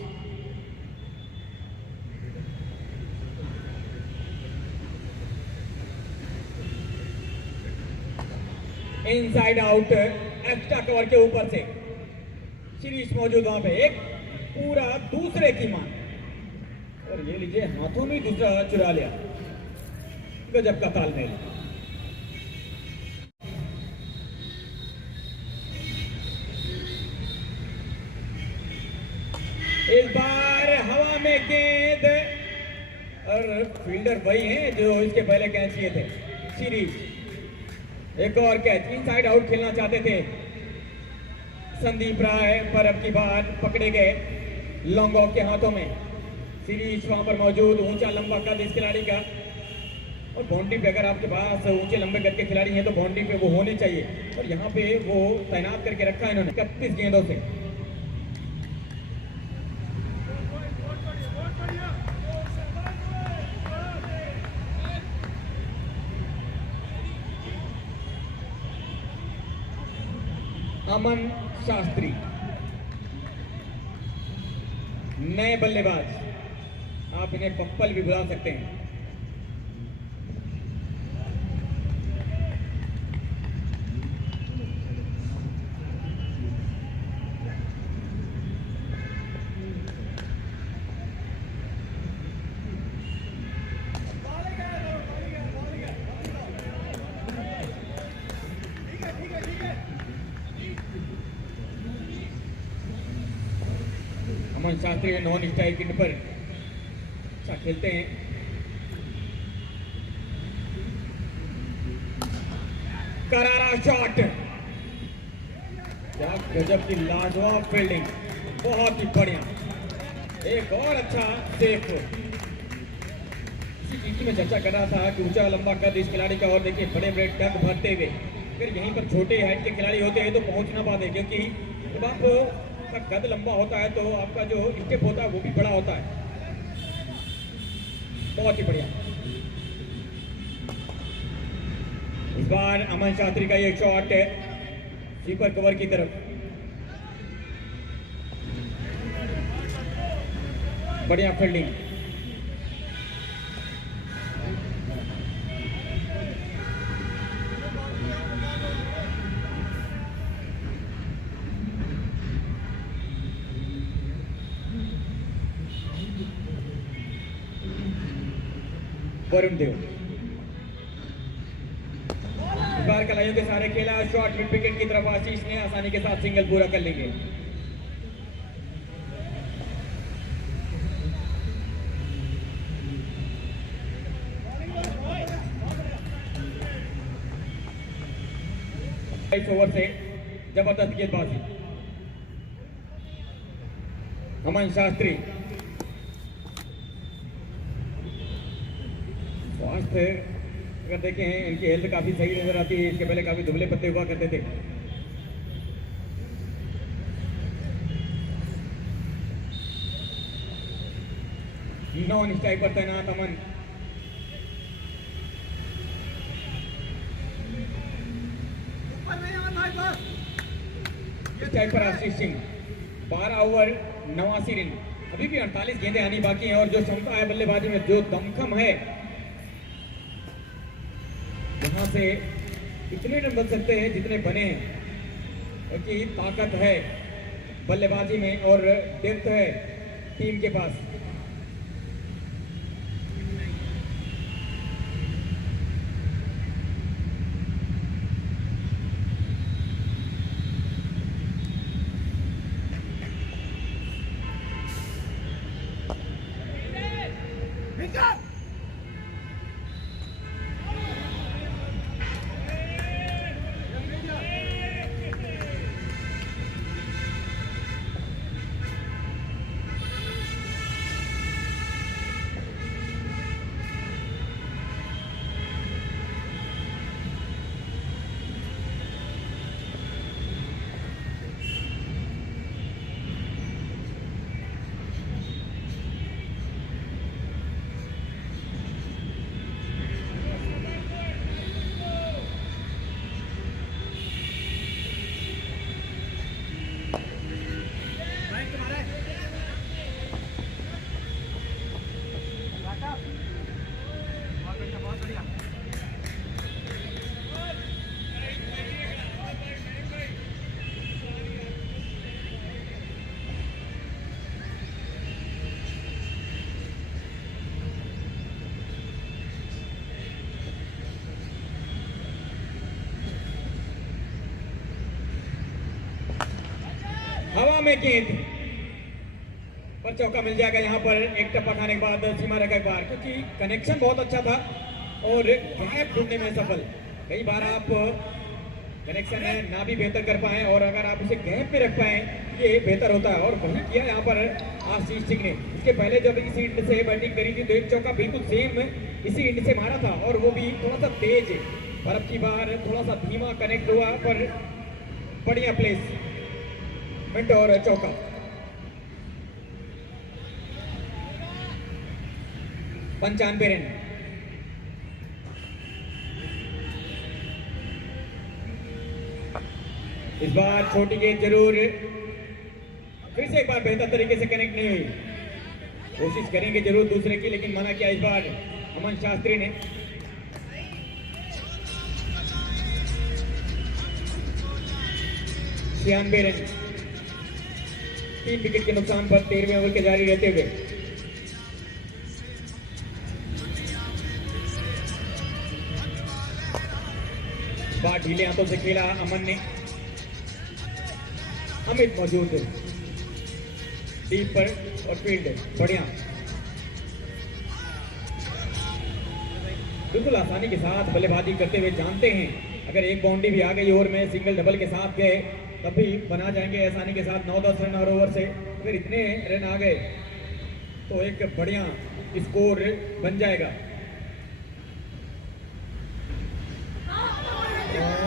इनसाइड आउट एक्स्ट्रा कवर के ऊपर से सीरीज मौजूद, वहां पे एक पूरा दूसरे की मान, और ये लीजिए हाथों में दूसरा चुरा लिया। गजब का तालमेल। इस बार हवा में गेंद और फील्डर वही हैं जो इसके पहले कैच किए थे सीरीज। एक और कैच, इनसाइड आउट खेलना चाहते थे संदीप राय, पर अब की बार पकड़े गए लॉन्ग ऑफ के हाथों में। सीरीज वहां पर मौजूद, ऊंचा लंबा कद इस खिलाड़ी का, और बाउंड्री पे अगर आपके पास ऊंचे लंबे कद के खिलाड़ी हैं तो बाउंड्री पे वो होने चाहिए, और यहाँ पे वो तैनात करके रखा है इन्होंने 31 गेंदों से। अमन शास्त्री नए बल्लेबाज, आप इन्हें पप्पल भी बुला सकते हैं। अमन शास्त्री नॉन स्ट्राइक पर अच्छा खेलते हैं। करारा शॉट, क्या गजब की लाजवाब फील्डिंग, बहुत ही बढ़िया। एक और अच्छा सेफ। इसी चीज में चर्चा कर रहा था कि ऊंचा लंबा कद इस खिलाड़ी का, और देखिए बड़े बड़े टंग भरते हुए फिर यहीं पर छोटे हाइट के खिलाड़ी होते हैं तो पहुंच ना पाते, क्योंकि जब आपका कद लंबा होता है तो आपका जो स्टेप होता है वो भी बड़ा होता है। बहुत ही बढ़िया। इस बार अमन शास्त्री का ये शॉट है कीपर कवर की तरफ, बढ़िया फील्डिंग। वरुण देव बार कलाइयों के सारे खेला, शॉट मिड विकेट की तरफ आशीष ने आसानी के साथ सिंगल पूरा कर लेंगे। इस ओवर से जबरदस्त गेंदबाजी अमन शास्त्री। स्वास्थ्य अगर देखें इनकी हेल्थ काफी सही नजर आती है, इसके पहले काफी दुबले पत्ते हुआ करते थे। नॉन स्ट्राइक पर तैनात अमन, स्ट्राइक पर आशीष सिंह। 12 ओवर 89 रन, अभी भी 48 गेंदें आनी बाकी हैं, और जो क्षमता है बल्लेबाजी में, जो दमखम है, यहाँ से इतने रन बन सकते हैं जितने बने हैं, क्योंकि ताकत है बल्लेबाजी में और डेप्थ है टीम के पास। हवा में गेंद पर चौका मिल जाएगा। यहाँ पर एक टप्पा खाने के बाद सीमा रेखा के बाहर, क्योंकि कनेक्शन बहुत अच्छा था और गैप ढूंढने में सफल। कई बार आप कनेक्शन है ना भी बेहतर कर पाए, और अगर आप इसे गैप में रख पाए ये बेहतर होता है, और वही किया यहाँ पर आशीष सिंह ने। इसके पहले जब इसी इंड से बैटिंग करी थी तो एक चौका बिल्कुल सेम इसी इंड से मारा था, और वो भी थोड़ा सा तेज, पर अब की बार थोड़ा सा धीमा कनेक्ट हुआ, पर बढ़िया प्लेस मिनट और चौका। पंचानवे रन। इस बार छोटी गेंद जरूर फिर से एक बार बेहतर तरीके से कनेक्ट नहीं हुई। कोशिश करेंगे जरूर दूसरे की, लेकिन मना किया इस बार अमन शास्त्री ने। छियानवे रन 3 विकेट के नुकसान पर 13वें ओवर के जारी रहते हुए। बार ढीले हाथों से खेला अमन ने। अमित मौजूद डीप पर और फील्ड बढ़िया, बिल्कुल आसानी के साथ बल्लेबाजी करते हुए। जानते हैं अगर एक बाउंड्री भी आ गई ओवर में, सिंगल डबल के साथ गए तब भी बना जाएंगे आसानी के साथ 9-10 रन और ओवर से। फिर इतने रन आ गए तो एक बढ़िया स्कोर बन जाएगा।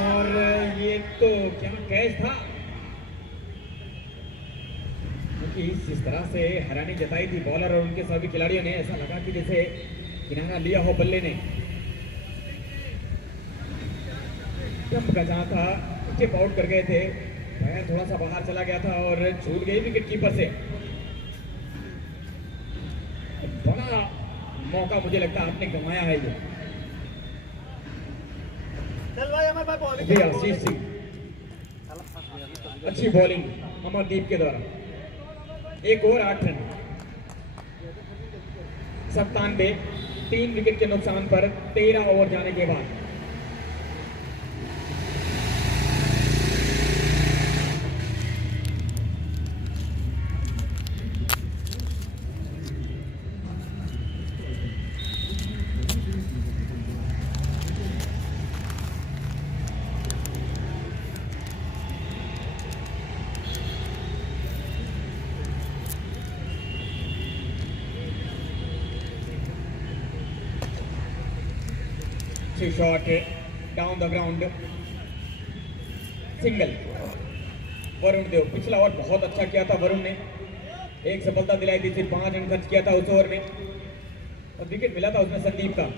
और ये तो क्या कैच था, क्योंकि जिस तरह से हैरानी जताई थी बॉलर और उनके सभी खिलाड़ियों ने, ऐसा लगा कि जैसे किनारा लिया हो बल्ले ने। जंप का जहां था चिप आउट कर गए थे, पैर थोड़ा सा बाहर चला गया था और छूट गई विकेट कीपर से। बड़ा मौका मुझे लगता है आपने गंवाया है ये। आशीष सिंह, अच्छी बॉलिंग अमरदीप के द्वारा। 1 ओवर 8 रन 97, 3 विकेट के नुकसान पर 13 ओवर जाने के बाद। Shot down the ground, single. Varun Dev, पिछला ओवर बहुत अच्छा किया था वरुण ने, एक सफलता दिलाई थी, सिर्फ 5 रन खर्च किया था उस ओवर में और विकेट मिला था उसमें संदीप का।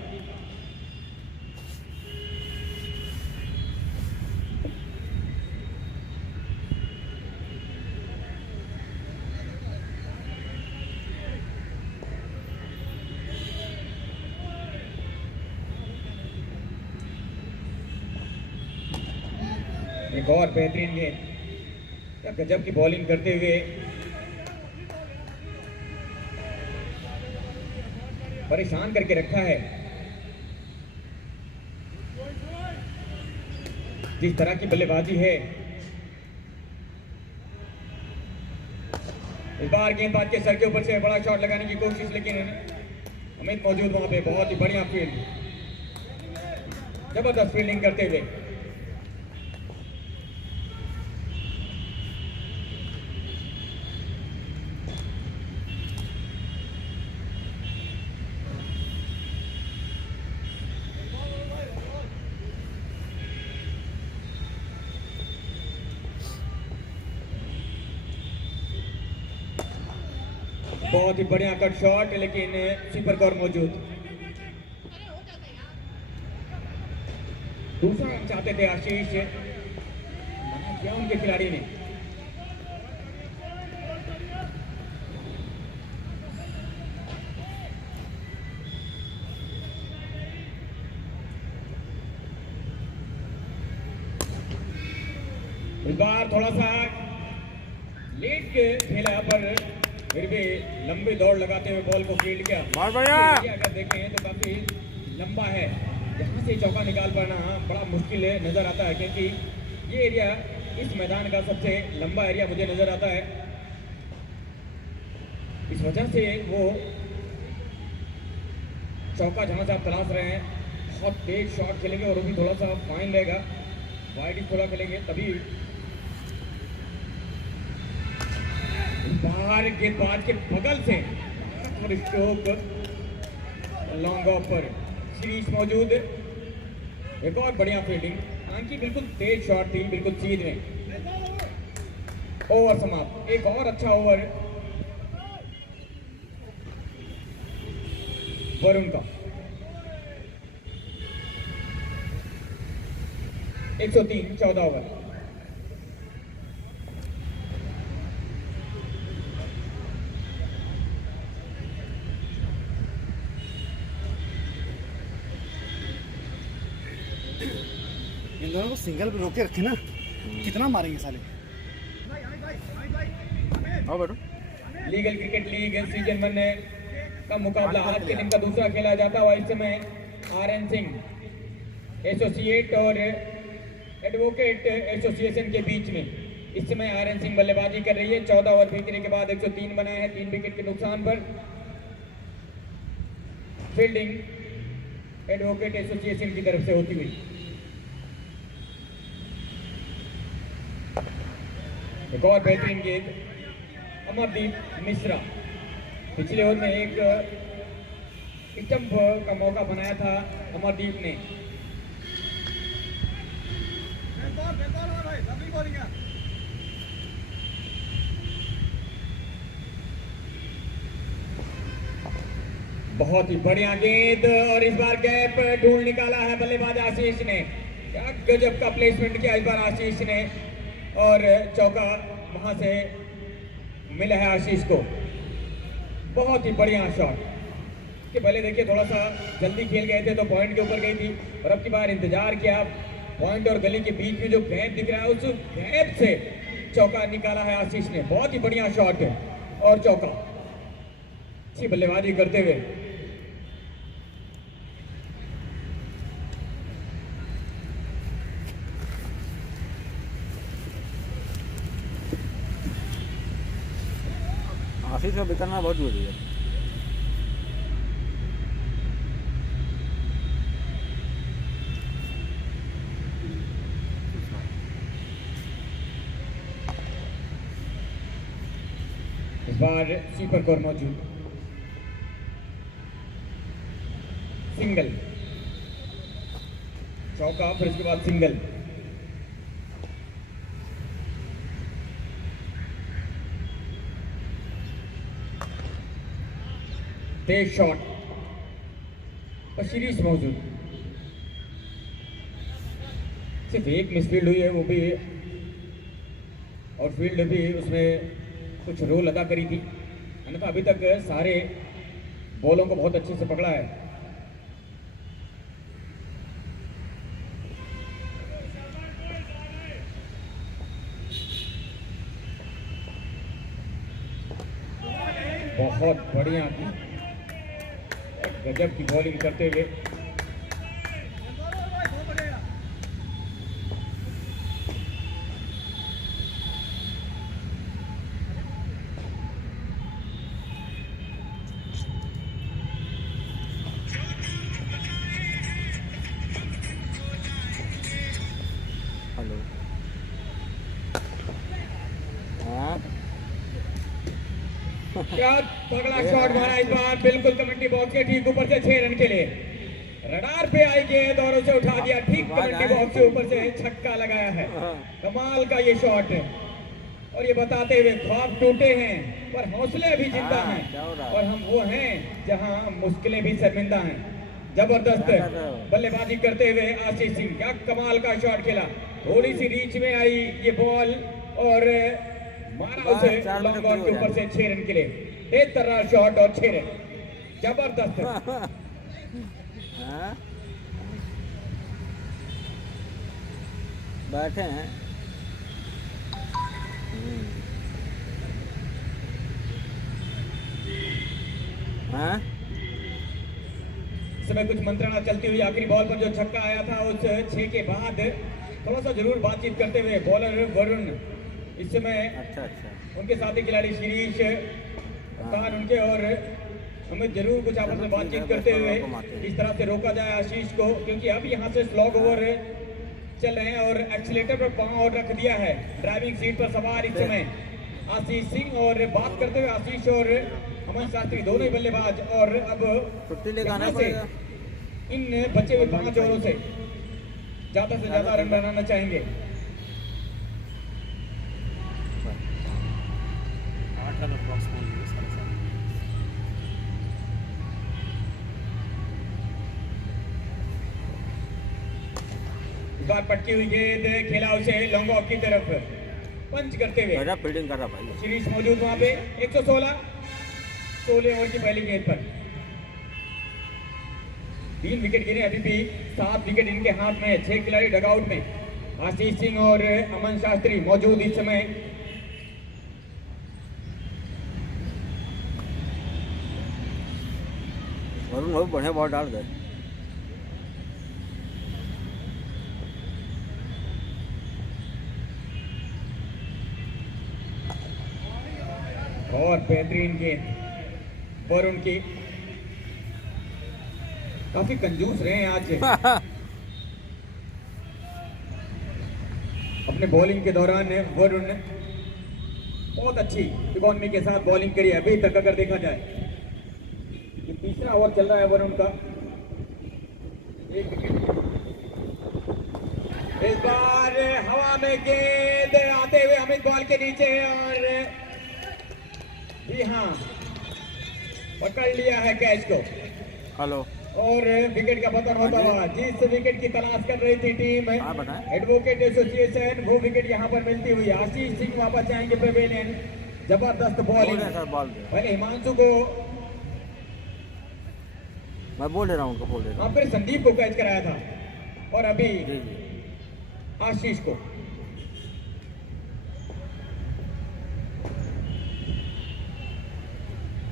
एक और बेहतरीन गेंद, क्या गजब की बॉलिंग करते हुए परेशान करके रखा है। जिस तरह की बल्लेबाजी है, इस बार गेंदबाज के सर के ऊपर से बड़ा शॉट लगाने की कोशिश, लेकिन अमित मौजूद वहां पे, बहुत ही बढ़िया फील्ड, जबरदस्त फील्डिंग करते हुए। बहुत ही बढ़िया कट शॉट, लेकिन स्वीपर कौर मौजूद। दूसरा रन चाहते थे आशीष, मना किया उनके खिलाड़ी ने। इस बार थोड़ा सा लेट के खेला, पर फिर भी लंबी दौड़ लगाते हुए बॉल को फील्ड किया। अगर देखें तो काफी लंबा है, यहाँ से चौका निकाल पाना बड़ा मुश्किल नजर आता है, क्योंकि ये एरिया इस मैदान का सबसे लंबा एरिया मुझे नजर आता है। इस वजह से वो चौका जहाँ से आप तलाश रहे हैं, बहुत तेज शॉट खेलेंगे और वो भी थोड़ा सा फाइन रहेगा, वाइड थोड़ा खेलेंगे तभी। बाहर गेंदबाज के बगल से और स्ट्रोक लॉन्ग ऑफ पर सीरीज मौजूद। एक और बढ़िया फील्डिंग, हालांकि बिल्कुल तेज शॉट थी, बिल्कुल सीध में। ओवर समाप्त, एक और अच्छा ओवर वरुण का। 103 14 ओवर। दोनों को सिंगल पे रोके रखे ना, कितना मारेंगे साले। आओ बैठो। लीगल क्रिकेट लीग सीजन 1 का मुकाबला आज के दिन का दूसरा खेला जाता हुआ इस समय आरएन सिंह एसोसिएट और एडवोकेट एसोसिएशन के बीच में इस समय आरएन सिंह बल्लेबाजी कर रही है। 14 ओवर फेंकने के बाद 103 बनाए हैं 3 विकेट के नुकसान पर। फील्डिंग एडवोकेट एसोसिएशन की तरफ से होती हुई। एक और बेहतरीन गेंद अमरदीप मिश्रा। पिछले ओवर में एक स्टंप का मौका बनाया था अमरदीप ने। बहुत ही बढ़िया गेंद और इस बार गैप ढूंढ निकाला है बल्लेबाज आशीष ने। क्या गजब का प्लेसमेंट किया इस बार आशीष ने और चौका वहां से मिला है आशीष को। बहुत ही बढ़िया शॉट कि पहले देखिए थोड़ा सा जल्दी खेल गए थे तो पॉइंट के ऊपर गई थी और अब की बार इंतजार किया। पॉइंट और गली के बीच में जो गैप दिख रहा है उस गैप से चौका निकाला है आशीष ने। बहुत ही बढ़िया शॉट है और चौका। अच्छी बल्लेबाजी करते हुए आशीष का बिकना बहुत जरूरी है। इस बार कीपर कोर मौजूद। सिंगल चौका फिर उसके बाद सिंगल। तेज शॉट और सीरीज मौजूद। सिर्फ एक मिसफील्ड हुई है वो भी और फील्ड भी उसमें कुछ रोल अदा करी थी। अन्यथा अभी तक सारे बॉलों को बहुत अच्छे से पकड़ा है। बहुत बढ़िया गजब की बॉलिंग करते हुए हेलो। हाँ क्या तगड़ा शॉट मारा इस बार बिल्कुल कमेंटी बॉक्स के ठीक ऊपर से 6 रन के लिए। रडार पे आई गेंद और उसे उठा दिया ठीक कमेंटी बॉक्स के ऊपर से छक्का लगाया है। कमाल का ये शॉट है और ये बताते हुए ख्वाब टूटे हैं पर हौसले अभी जिंदा हैं और हम वो हैं जहां मुश्किलें भी शर्मिंदा हैं। जबरदस्त बल्लेबाजी करते हुए आशीष सिंह क्या कमाल का शॉट खेला। थोड़ी सी रीच में आई ये बॉल और मारा उसे लॉन्ग ऑन के ऊपर से 6 रन के लिए। तेज तर्रार शॉट और 6 रन। जबरदस्त बैठे हैं। हाँ इस समय कुछ मंत्रणा चलती हुई आखिरी बॉल पर जो छक्का आया था उस 6 के बाद थोड़ा सा जरूर बातचीत करते हुए बॉलर वरुण इस समय अच्छा उनके साथी खिलाड़ी शिरीष खान उनके और हमें जरूर कुछ आपस में बातचीत करते हुए इस तरह से रोका जाए आशीष को क्योंकि अब यहाँ से स्लॉग ओवर चल रहे हैं और एक्सीलेटर पर पांव और रख दिया है। ड्राइविंग सीट पर सवार इस समय आशीष सिंह और बात करते हुए आशीष और अमन शास्त्री दोनों ही बल्लेबाज और अब यहाँ से इन बचे हुए 5 ओवरों से ज्यादा रन बनाना चाहेंगे। 8 रन बॉक्स में इस बार पटकी हुई गेंद खेला उसे लॉन्ग ऑफ की तरफ पंच करते हुए फील्डिंग कर रहा भाई। सीरीज मौजूद वहां पे 116 ओवर की पहली गेंद पर 3 विकेट गिरे अभी भी 7 विकेट इनके हाथ में। 6 खिलाड़ी डगआउट में आशीष सिंह और अमन शास्त्री मौजूद इस समय। वरुण बहुत बढ़िया बॉल डाल गए। और बेहतरीन गेंद वरुण की। काफी कंजूस रहे हैं आज अपने बॉलिंग के दौरान वरुण ने बहुत अच्छी इकोनॉमी के साथ बॉलिंग करी अभी तक। अगर देखा जाए ये तीसरा ओवर चल रहा है वरुण का। एक विकेट इस बार हवा में गेंद आते हुए अमित बॉल के नीचे और जी हाँ पकड़ लिया है कैच को। हेलो और विकेट का पतन होता हुआ जिस विकेट की तलाश कर रही थी टीम हाँ बताएं। एडवोकेट एसोसिएशन वो विकेट यहाँ पर मिलती हुई। आशीष सिंह वापस जाएंगे पेवेलियन। जबरदस्त बॉलिंग बॉल पहले हिमांशु को मैं बोल दे रहा हूँ, उनको बोल दे रहा और फिर संदीप को कैच कराया था और अभी हूँ। जी जी आशीष को।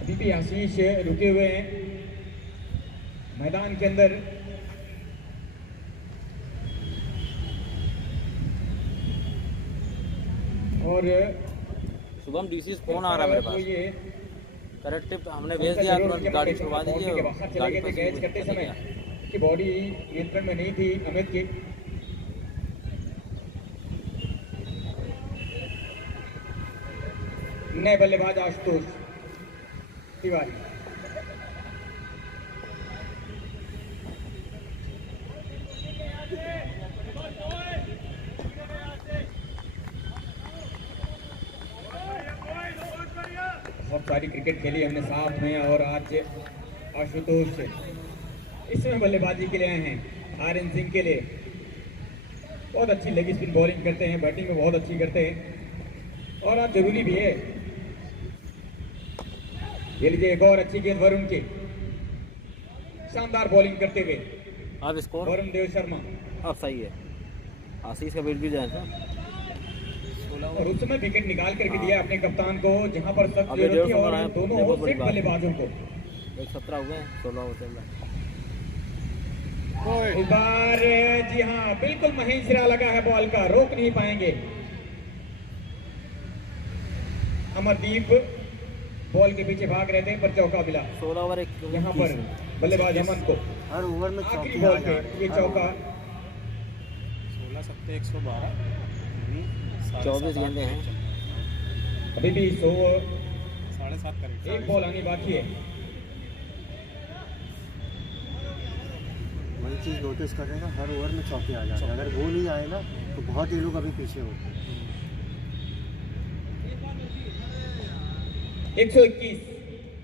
अभी भी आशीष रुके हुए हैं मैदान के अंदर। और शुभम डीसी से फोन आ रहा है मेरे तो पास। ये करेक्ट टिप हमने भेज दिया, तुरंत गाड़ी छुड़वा दीजिए। गाड़ी पर कैच करते समय की बॉडी नियंत्रण में नहीं थी अमित की। नए बल्लेबाज आशुतोष तिवारी। बहुत सारी क्रिकेट खेली हमने साथ में और आज आशुतोष इसमें बल्लेबाजी के लिए आए हैं। आर्यन सिंह के लिए बहुत अच्छी लेग स्पिन बॉलिंग करते हैं, बैटिंग में बहुत अच्छी करते हैं और आज जरूरी भी है। ये लीजिए एक और अच्छी गेंद वरुण की। शानदार बॉलिंग करते हुए अब स्कोर वरुण देव शर्मा। अब सही है। आशीष का बिल्कुल जाए था और उस समय विकेट निकाल करके दिया अपने कप्तान को जहां पर सख्त अभी जरूरत थी 150 और बनाया, दोनों बहुत बड़ी सेट बात है। बल्लेबाजों को। 117 हो गए, 16 ओवर चल रहा है। इस बार जी हाँ बिल्कुल महेंद्रा लगा है बॉल का, रोक नहीं पाएंगे। अमरदीप बॉल के पीछे भाग रहे थे पर चौका मिला 16 ओवर यहाँ पर बल्लेबाज अमन को। हर ओवर में आखिरी बॉल पे ये चौका। 16 सत्ते 112 24 गेंदे हैं। अभी भी 100 7.5 करेक्ट। एक बॉल आनी बाकी है। वही चीज़ नोटिस कर रहे हैं ना, हर ओवर में चौके आ जाते हैं। अगर वो नहीं आए ना तो बहुत ही लोग अभी पीछे होते हैं। 121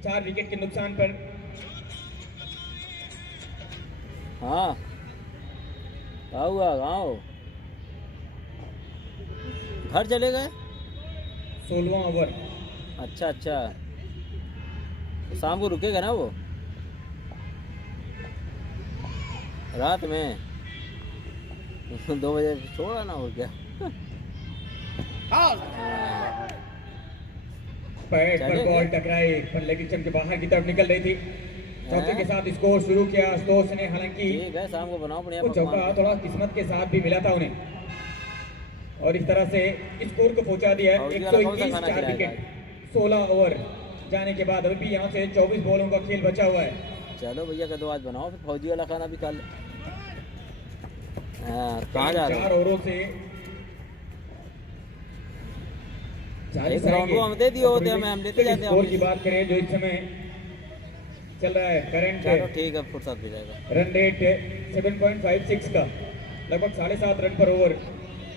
4 विकेट के नुकसान पर। हाँ क्या हुआ गाँव घर चले गए? 16वां ओवर। अच्छा अच्छा, तो शाम को रुकेगा ना वो रात में 2 बजे छोड़ा ना हो क्या? पैड पर बॉल टकराई पर लेग स्टंप के बाहर की तरफ निकल रही थी। चौके के साथ स्कोर शुरू किया आशुतोष ने। हालांकि ठीक है, शाम को बनाओ बढ़िया वो चौका पकवान। थोड़ा किस्मत के साथ भी मिला था उन्हें और इस तरह से स्कोर को पहुंचा दिया है। फौजी वाला कौन सा 121 खाना 4 खिलाएगा? विकेट 16 ओवर जाने के बाद अभी भी यहाँ से 24 बॉलों का खेल बचा हुआ है। चलो भैया का 2 आज बनाओ, फिर फौजी वाला खाना भी खा ले। कहाँ जा रहे 4 हो? ओवरों से 40 एक राउंड को हम दे दिए होते, हम लेते जाते हैं। स्कोर की बात करें जो इस समय चल रहा है करंट चलो ठीक है, फुर्सत भी जाएगा। रन रेट 7.56 का लगभग 7.5 रन पर ओवर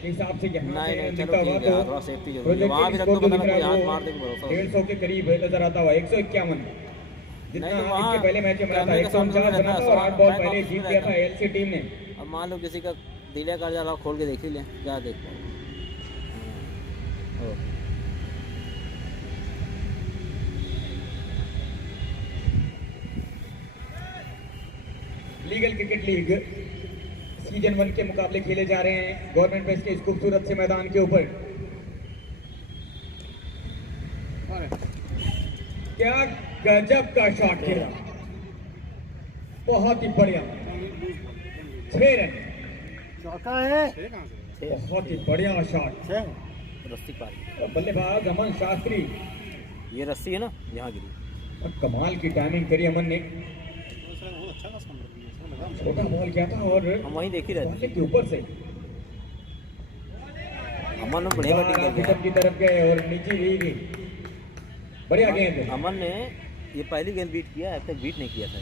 के हिसाब से यहाँ नहीं, से नहीं, दिखता चलो हुआ ठीक है, तो थोड़ा सेफ्टी जरूरी है। वहाँ भी प्रोजेक्टेड रख दो, स्कोर जो बंदा दिख रहा कोई है हाथ वो मार दे के भरोसा हो। 150 के करीब नजर आता हुआ। 151 जितना नहीं तो वहाँ इसके पहले मैच में बना था, कैमरे के सामने 149 रहता बना है, था और 8 बॉल बैक पहले ऑफिस जीत में गया था रहता है। एलसी टीम ने। अब मान लो किसी का दिले कर जा रहा, खोल के देख ही ले, जा देख। लीगल क्रिकेट लीग सीजन 1 के मुकाबले खेले जा रहे हैं गवर्नमेंट पेस के इस खूबसूरत से मैदान के ऊपर। क्या गजब का शॉट खेला, बहुत ही बढ़िया, 6 रन, चौका है, बहुत ही बढ़िया शॉट। रस्सी पार, और बल्लेबाज अमन शास्त्री, ये रस्सी है ना यहाँ गिरी। और कमाल की टाइमिंग करी अमन ने, छोटा बॉल किया था और हम वहीं देख ही रहे बॉल थे। के ऊपर से अमन ने बढ़िया बैटिंग कर विकेट की तरफ गए और नीचे ही गई, बढ़िया गेंद। दिया। अमन ने ये पहली गेंद बीट किया, अब तक बीट नहीं किया था।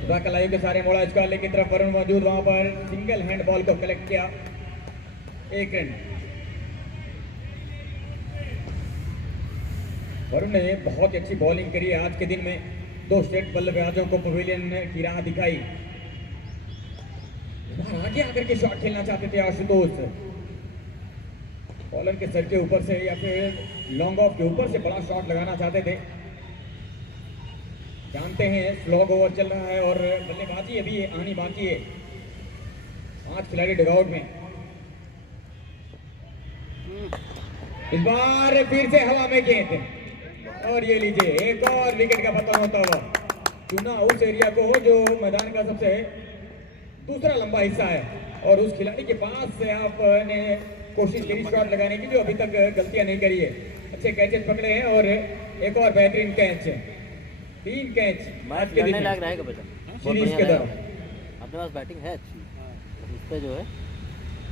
खुदा कलाइयों के सारे मोड़ा स्कॉलर की तरफ वरुण मौजूद, वहां पर सिंगल हैंड बॉल को कलेक्ट किया, 1 रन। वरुण ने बहुत अच्छी बॉलिंग करी है आज के दिन में, 2 स्टेट बल्लेबाजों को पवेलियन की राह दिखाई। आगे आकर के शॉट खेलना चाहते थे आशुतोष, बॉलर के सर के ऊपर से या फिर लॉन्ग ऑफ के ऊपर से बड़ा शॉट लगाना चाहते थे। जानते हैं स्लॉग ओवर चल रहा है और बल्लेबाजी अभी आनी बाकी है। 5 खिलाड़ी डगआउट में, इस बार फिर से हवा में गेंद और ये लीजिए एक और विकेट का पतन होता हुआ। चुना उस एरिया को जो मैदान का सबसे दूसरा लंबा हिस्सा है और उस खिलाड़ी के पास से आपने कोशिश करी शॉट लगाने की जो अभी तक गलतियां नहीं करी है। अच्छे कैचेस पकड़े हैं और एक और बेहतरीन कैच, 3 कैच मैच लड़ने लायक रहेगा बेटा, बहुत सीरीज बढ़िया के रहेगा। दौरान। अपने पास बैटिंग है अच्छी, उस पर जो है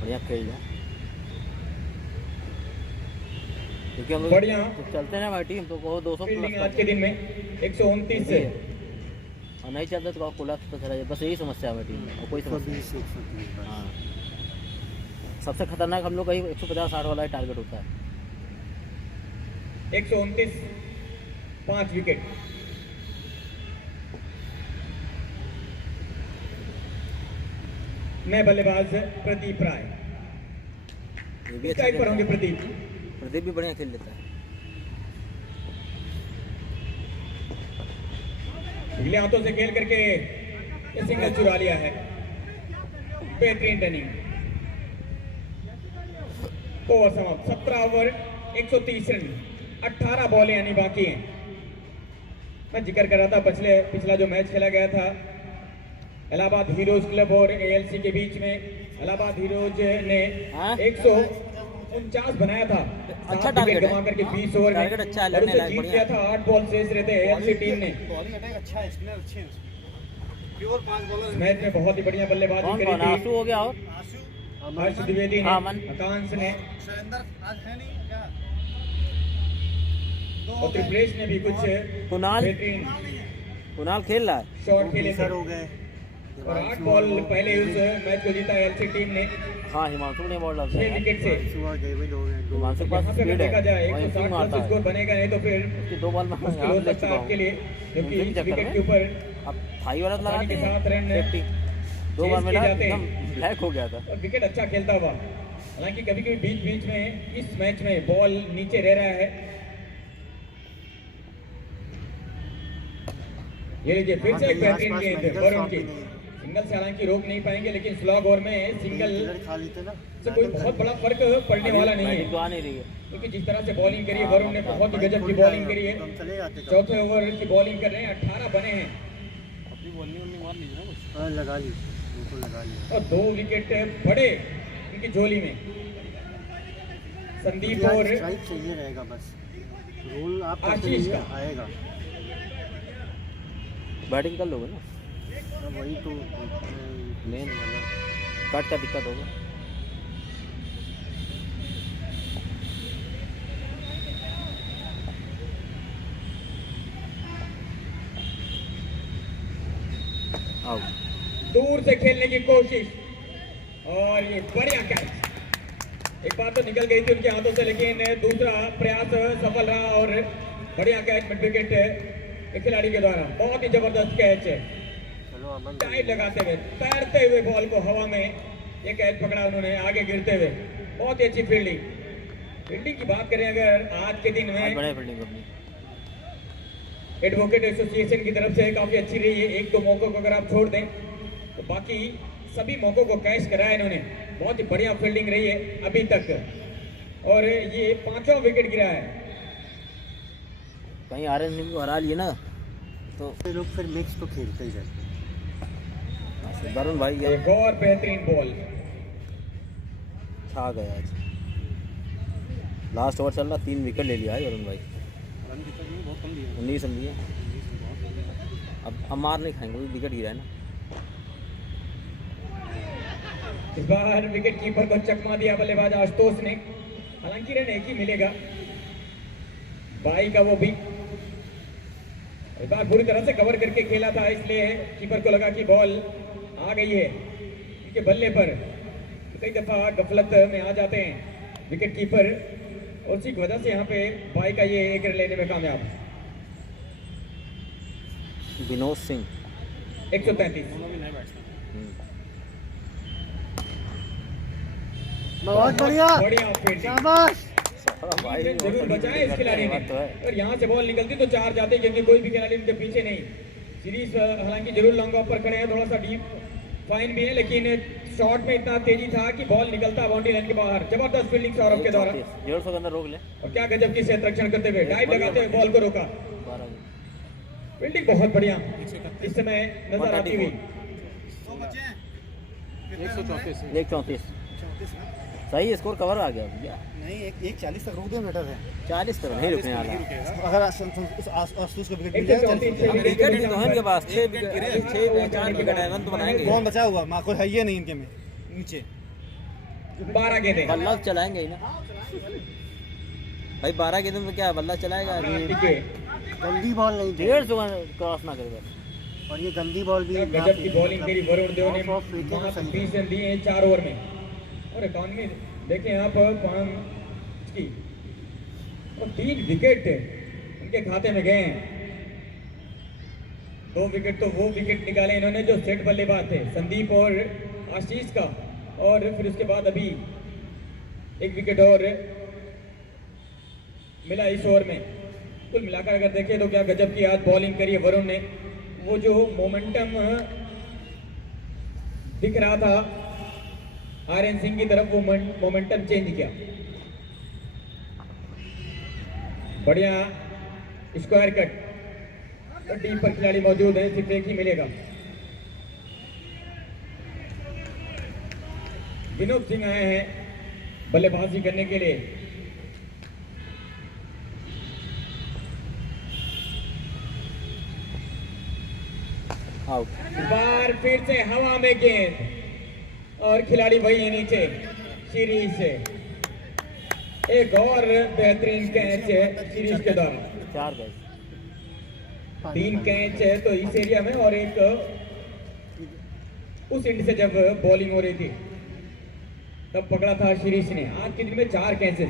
बढ़िया खेल जाए, क्योंकि हम लोग बढ़िया तो चलते हैं हमारी टीम तो वो 200 फील्डिंग प्लस आज के दिन में 129 से और नहीं चलता तो कोलैप्स तो चला जाए, बस यही समस्या है हमारी टीम में और कोई समस्या नहीं। हाँ, सबसे खतरनाक हम लोग का ही 150-60 वाला ही टारगेट होता है। 129, 5 विकेट। मैं बल्लेबाज प्रदीप राय, ये भी अच्छा स्ट्राइक पर होंगे खेलता है। प्रदीप। प्रदीप भी बढ़िया खेल लेता है। ढीले हाथों से खेल करके ये सिंगल चुरा लिया है, बेहतरीन रनिंग। ओवर समाप्त, 17 ओवर 130 रन, 18 बॉलें आनी बाकी हैं। मैं जिक्र कर रहा था पिछला जो मैच खेला गया था इलाहाबाद हीरोज क्लब और एएलसी के बीच में, इलाहाबाद हीरोज ने हाँ? 149 बनाया था, अच्छा 7 टारगेट विकेट है। गंवा करके 20 ओवर में टारगेट अच्छा है, और लड़ने उसे लायक जीत बढ़िया लिया था। 8 बॉल शेष रहते एएलसी टीम ने। बॉलिंग अटैक अच्छा है, स्पिनर अच्छे हैं उसमें। प्योर 5 बॉलर मैच में बहुत ही बढ़िया बल्लेबाजी कौन करी कौन थी आंसू हो गया और आशु, हर्ष द्विवेदी ने, अमन। आकांश ने सुरेंद्र आज है नहीं क्या? 2 और त्रिप्रेश ने भी कुछ कुणाल बेहतरीन कुणाल खेल रहा है। शॉट खेले थे हो गए। और 8 बॉल पहले उस मैच को जीता एएलसी टीम ने हाँ, हिमांशु ने बॉल डाला 6 है। विकेट से। हिमांशु के पास यहाँ पे अगर स्पीड देखा है जाए और 160 मारता प्लस है। स्कोर बनेगा नहीं तो फिर उसकी 2 बॉल में मुश्किल हो हाथ ले सकता चुका है आपके लिए, हूँ। क्योंकि उनसे भी इस चक्कर विकेट में के ऊपर अब थाई वाला लगाते आसानी के हैं साथ रन 2 बार में चेस किए लगा जाते हैं। एकदम ब्लैक हो गया था। और विकेट अच्छा खेलता हुआ, हालांकि कभी कभी बीच बीच में इस मैच में बॉल नीचे रह रहा है। ये लीजिए फिर से एक बेहतरीन गेंद वरुण की, सिंगल से हालांकि रोक नहीं पाएंगे लेकिन स्लॉग ओवर में सिंगल से कोई बहुत बड़ा फर्क पड़ने वाला नहीं बैटिंग तो है, आ नहीं रही है। क्योंकि जिस तरह से बॉलिंग करी है वरुण ने, बहुत ही गजब की बॉलिंग करी है। चौथे ओवर की बॉलिंग कर रहे हैं, 18 बने हैं लगा ली, बिल्कुल लगा ली। और 2 विकेट बड़े उनकी झोली में। संदीप और स्ट्राइक चाहिए रहेगा बस, रूल आप आशीष का आएगा बैटिंग कर लोगे ना, वही तो मेन कट का दिक्कत होगा। आओ दूर से खेलने की कोशिश और ये बढ़िया कैच। एक बार तो निकल गई थी उनके हाथों से लेकिन दूसरा प्रयास सफल रहा और बढ़िया कैच मिड विकेट खिलाड़ी के द्वारा, बहुत ही जबरदस्त कैच है। टाइट लगाते हुए तैरते हुए बॉल को हवा में ये कैच पकड़ा उन्होंने आगे गिरते हुए, बहुत ही अच्छी फील्डिंग की बात करें अगर आज के दिन आज में बड़े फील्डिंग अपनी एडवोकेट एसोसिएशन की तरफ से काफी अच्छी रही है। एक दो मौकों को अगर आप छोड़ दें तो बाकी सभी मौकों को कैच कराया इन्होंने। बहुत ही बढ़िया फील्डिंग रही है अभी तक और ये 5वां विकेट गिरा है। कहीं ऑरेंज को हरा लिए ना तो लोग फिर मैच तो खेलते ही रहते वरुण भाई ये एक और बेहतरीन बॉल। छा गया आज। लास्ट ओवर चल रहा 3 विकेट ले लिया है वरुण भाई। 19 रन लिए। अब मार नहीं खाएंगे विकेट गिरा है ना। इस बार विकेट कीपर को चकमा दिया बल्लेबाज आशुतोष ने। हालांकि रन एक ही मिलेगा बाई का, वो भी इस बार पूरी तरह से कवर करके खेला था, इसलिए कीपर को लगा कि बॉल आ गई है उनके बल्ले पर। कई दफा गफलत में आ जाते हैं विकेट कीपर और उसी की वजह से यहाँ पे बाई का ये एक रन लेने में कामयाब। विनोद सिंह 133। बहुत बढ़िया बढ़िया फील्डिंग। शाबाश भाई जरूर बचाए इस खिलाड़ी ने। तो है। और यहाँ से बॉल निकलती तो 4 जाते क्योंकि कोई भी खिलाड़ी उनके पीछे नहीं। सीरीज हालांकि जरूर लॉन्ग ऑफ पर खड़े हैं, थोड़ा सा डीप फाइन भी है, लेकिन शॉट में इतना तेजी था कि बॉल निकलता बाउंड्री लाइन के बाहर। जबरदस्त फील्डिंग सौरभ के द्वारा 150 के अंदर रोक ले। और क्या गजब की संरक्षण करते हुए डाइव लगाते हुए बॉल को रोका। 12 फील्डिंग बहुत बढ़िया इस समय नजर आती हुई। 134 सही स्कोर कवर आ गया भैया। नहीं 1:40 तक रोक दे बेटर है। 40 तक नहीं रुकने वाला। अगर आशुतोष का विकेट मिल जाए 134 विकेट ही तो है इनके पास 6 विकेट है, रन तो बनाएंगे। कौन बचा हुआ मार्को है ये नहीं इनके में नीचे 12 गेंदें। बल्ला चलाएंगे ही ना भाई। 12 गेंदों में क्या बल्ला चलाएगा। गंदी बॉल नहीं थी 150 क्रॉस ना करे। और ये गंदी बॉल भी गजब की बॉलिंग करी वरुण देव ने। 20 रन दिए हैं 4 ओवर में और इकॉनमी देखें आप 5 की और 3 विकेट उनके खाते में गए हैं। 2 विकेट तो वो विकेट निकाले इन्होंने जो सेट बल्लेबाज थे संदीप और आशीष का, और फिर उसके बाद अभी 1 विकेट और मिला इस ओवर में। कुल मिलाकर अगर देखें तो क्या गजब की आज बॉलिंग करी है वरुण ने। वो जो मोमेंटम दिख रहा था आर्यन सिंह की तरफ, वो मोमेंटम चेंज किया। बढ़िया स्क्वायर कट और टीम पर खिलाड़ी मौजूद है, सिर्फ एक ही मिलेगा। विनोद सिंह आए हैं बल्लेबाजी करने के लिए। आउट। बार फिर से हवा में गेंद और खिलाड़ी वही है नीचे सीरीज से। एक और बेहतरीन कैच है सीरीज के दौरान। 4 गए 3 कैच है तो इस एरिया में और एक उस एंड से जब बॉलिंग हो रही थी तब पकड़ा था सीरीज ने। आज के दिन में 4 कैचेस,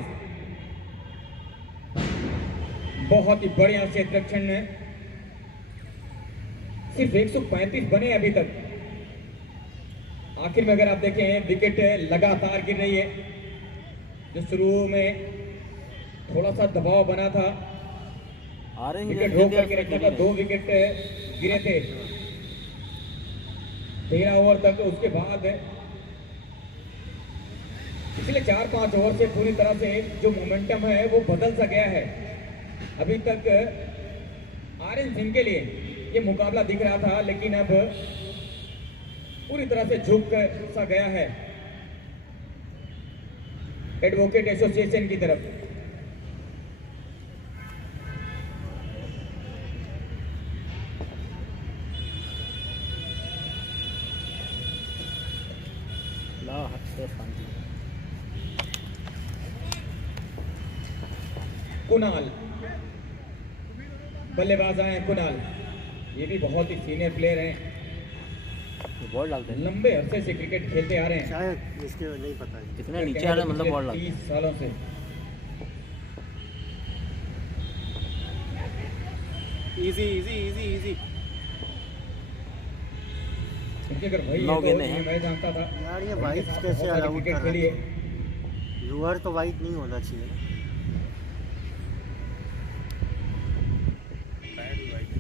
बहुत ही बढ़िया क्षेत्ररक्षण है। सिर्फ 135 बने अभी तक। आखिर में अगर आप देखें विकेट लगातार गिर रही है। जो शुरू में थोड़ा सा दबाव बना था, विकेट रोक करके रखा था, 2 विकेट गिरे थे 13 ओवर तक। उसके बाद पिछले 4-5 ओवर से पूरी तरह से जो मोमेंटम है वो बदल सा गया है। अभी तक आर्यन सिंह के लिए ये मुकाबला दिख रहा था, लेकिन अब पूरी तरह से झुक सा गया है एडवोकेट एसोसिएशन की तरफ। कुणाल बल्लेबाज आए हैं। कुणाल ये भी बहुत ही सीनियर प्लेयर हैं, बॉल डालते हैं। लंबे अरसे से क्रिकेट खेलते आ रहे हैं। शायद इसके नहीं पता है कितना नीचे आ रहा है मतलब बॉल डालते 30 सालों से। इजी इजी इजी इजी क्योंकि अगर वही 9 है गेंदें तो हैं। मैं जानता था यार। ये उनके वाइट साथ कैसे बहुत सारे अलाउड क्रिकेट कर रहे खेलिए। हैं? यूआर तो वाइट नहीं होना चाहिए। बैड वाइट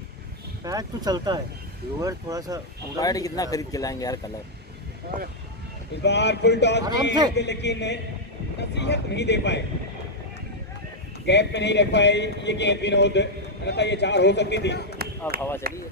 मैच तो चलता है, व्यूअर थोड़ा सा अंपायर कितना खरीद के लाएंगे यार कलर। इस बार फुल टॉस आराम की से। लेकिन नसीहत नहीं दे पाए, गैप में नहीं रख पाए ये गेंद विनोद, अन्यथा ये 4 हो सकती थी। अब हवा चली है।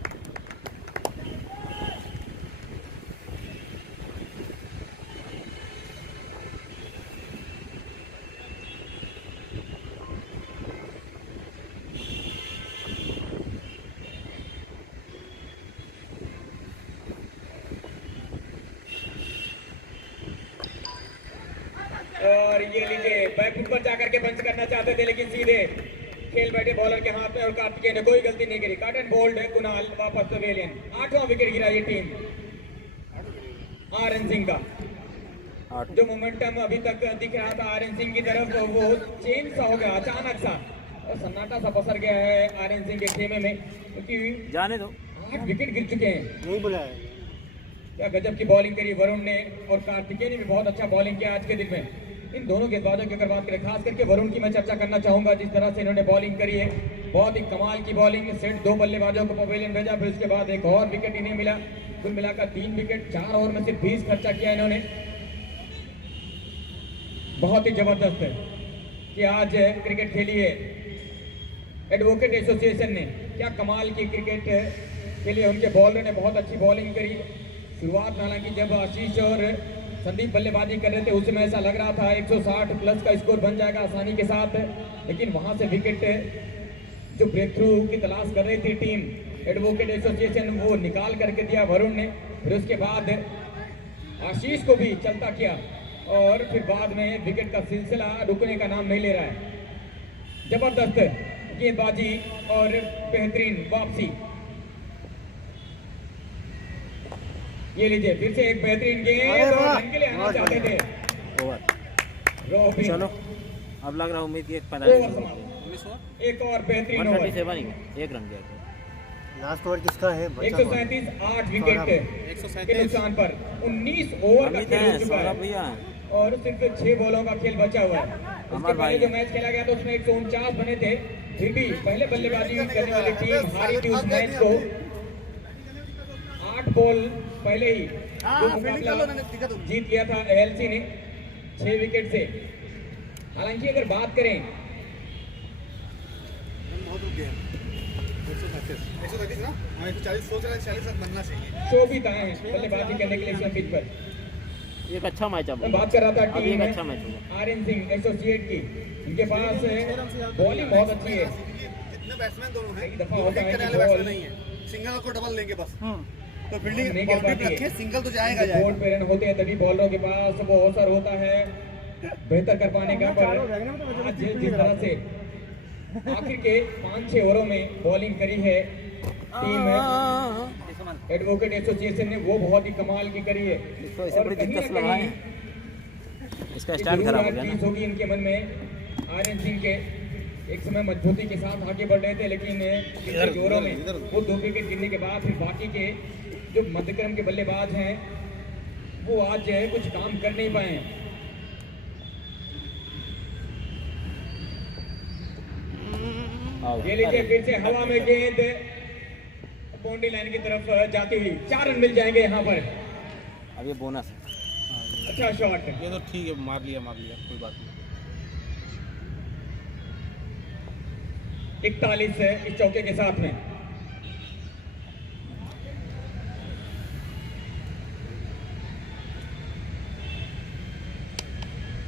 और ये लीजिए बैक ऊपर जाकर के पंच करना चाहते थे लेकिन सीधे खेल बैठे बॉलर के हाथ में और कार्तिकेय ने कोई गलती नहीं करी। कट एंड बोल्ड है कुणाल वापस पवेलियन। 8वां विकेट गिरा ये टीम आरएन सिंह का। जो मोमेंटम अभी तक दिख रहा था आरएन सिंह की तरफ वो चेंज सा हो गया अचानक सा और सन्नाटा सा पसर गया है आरएन सिंह के खेमे में, क्योंकि जाने दो। 8 विकेट गिर चुके हैं। नहीं बुलाया। क्या गजब की बॉलिंग करी वरुण ने और कार्तिकेय ने भी बहुत अच्छा बॉलिंग किया आज के दिन में। इन दोनों गेंदबाजों की अगर बात करें, खास करके वरुण की मैं चर्चा करना चाहूंगा, जिस तरह से इन्होंने बॉलिंग करी है, बहुत ही कमाल की बॉलिंग। सेट 2 बल्लेबाजों को पवेलियन भेजा, फिर उसके बाद एक और विकेट इन्हें मिला। कुल मिलाकर 3 विकेट, 4 ओवर में सिर्फ 20 खर्चा किया इन्होंने। बहुत ही जबरदस्त है कि आज क्रिकेट खेली है एडवोकेट एसोसिएशन ने। क्या कमाल की क्रिकेट खेली है, उनके बॉलर ने बहुत अच्छी बॉलिंग करी। शुरुआत में हालांकि जब आशीष और संदीप बल्लेबाजी कर रहे थे उस समय ऐसा लग रहा था 160 प्लस का स्कोर बन जाएगा आसानी के साथ, लेकिन वहां से विकेट जो ब्रेक थ्रू की तलाश कर रही थी टीम एडवोकेट एसोसिएशन वो निकाल करके दिया वरुण ने। फिर उसके बाद आशीष को भी चलता किया और फिर बाद में विकेट का सिलसिला रुकने का नाम नहीं ले रहा है। जबरदस्त गेंदबाजी और बेहतरीन वापसी। ये लीजिए फिर से एक बेहतरीन गेंद और रन के लिए आना चाहते थे ओवर। रोबिन। चलो अब लग रहा उम्मीद की ओवर 45 समाप्त। एक और बेहतरीन ओवर। 137 ही 1 रन गया। लास्ट ओवर किसका है? 137 8 विकेट के नुकसान पर 19 ओवर का अमित खेल है, हो चुका सौरभ है भैया और सिर्फ 6 बॉलों का खेल बचा हुआ है। उसके पहले जो मैच खेला गया था उसमें 149 बने थे, फिर भी पहले बल्लेबाजी करने वाली टीम हारी थी उस मैच को। 8 बॉल पहले ही जो मुकाबला जीत लिया था एएलसी ने 6 विकेट से। हालांकि अगर बात करें बहुत रुक गए 135 ना, हाँ 140 सोच रहा है 40 रन बनना चाहिए। शोभित आए हैं बल्लेबाजी करने के लिए इस पिच पर। एक अच्छा मैच अब मैं बात कर रहा था अभी टीम एक अच्छा मैच हुआ। आरएन सिंह एसोसिएट की, उनके पास बॉलिंग बहुत अच्छी है। जितने बैट्समैन दोनों हैं कई दफा होता है करने कि वाले बॉल बैट्समैन नहीं है, सिंगल को डबल लेंगे बस। तो नहीं फील्डिंग कर बाउंड्री पाती पे है। रखे, सिंगल तो जाएगा बोर्ड जाएगा। पे रन होते हैं तभी बॉलरों के पास वो अवसर होता है बेहतर कर पाने का। पर आज जिस तरह से आखिर के 5-6 ओवरों में बॉलिंग करी है टीम एडवोकेट एसोसिएशन ने, वो बहुत ही कमाल की करी है। इसको ऐसे बड़ी कहीं ना दिक्कत लगा है, कहीं इसका ये स्टाइल जरूर खराब हो आज गया चीज ना। होगी इनके मन में। आरएन सिंह के एक समय मजबूती के साथ आगे बढ़ रहे थे, लेकिन पिछले ओवरों में वो 2 विकेट गिरने के बाद फिर बाकी के जो मध्यक्रम के बल्लेबाज हैं वो आज जो है कुछ काम कर नहीं पाए हैं। ये लीजिए फिर से हवा में गेंद बाउंड्री लाइन की तरफ जाती हुई 4 रन मिल जाएंगे यहाँ पर। अब ये बोनस है। अच्छा शॉट। ये तो ठीक है, मार लिया कोई बात नहीं। 41 इस चौके के साथ में।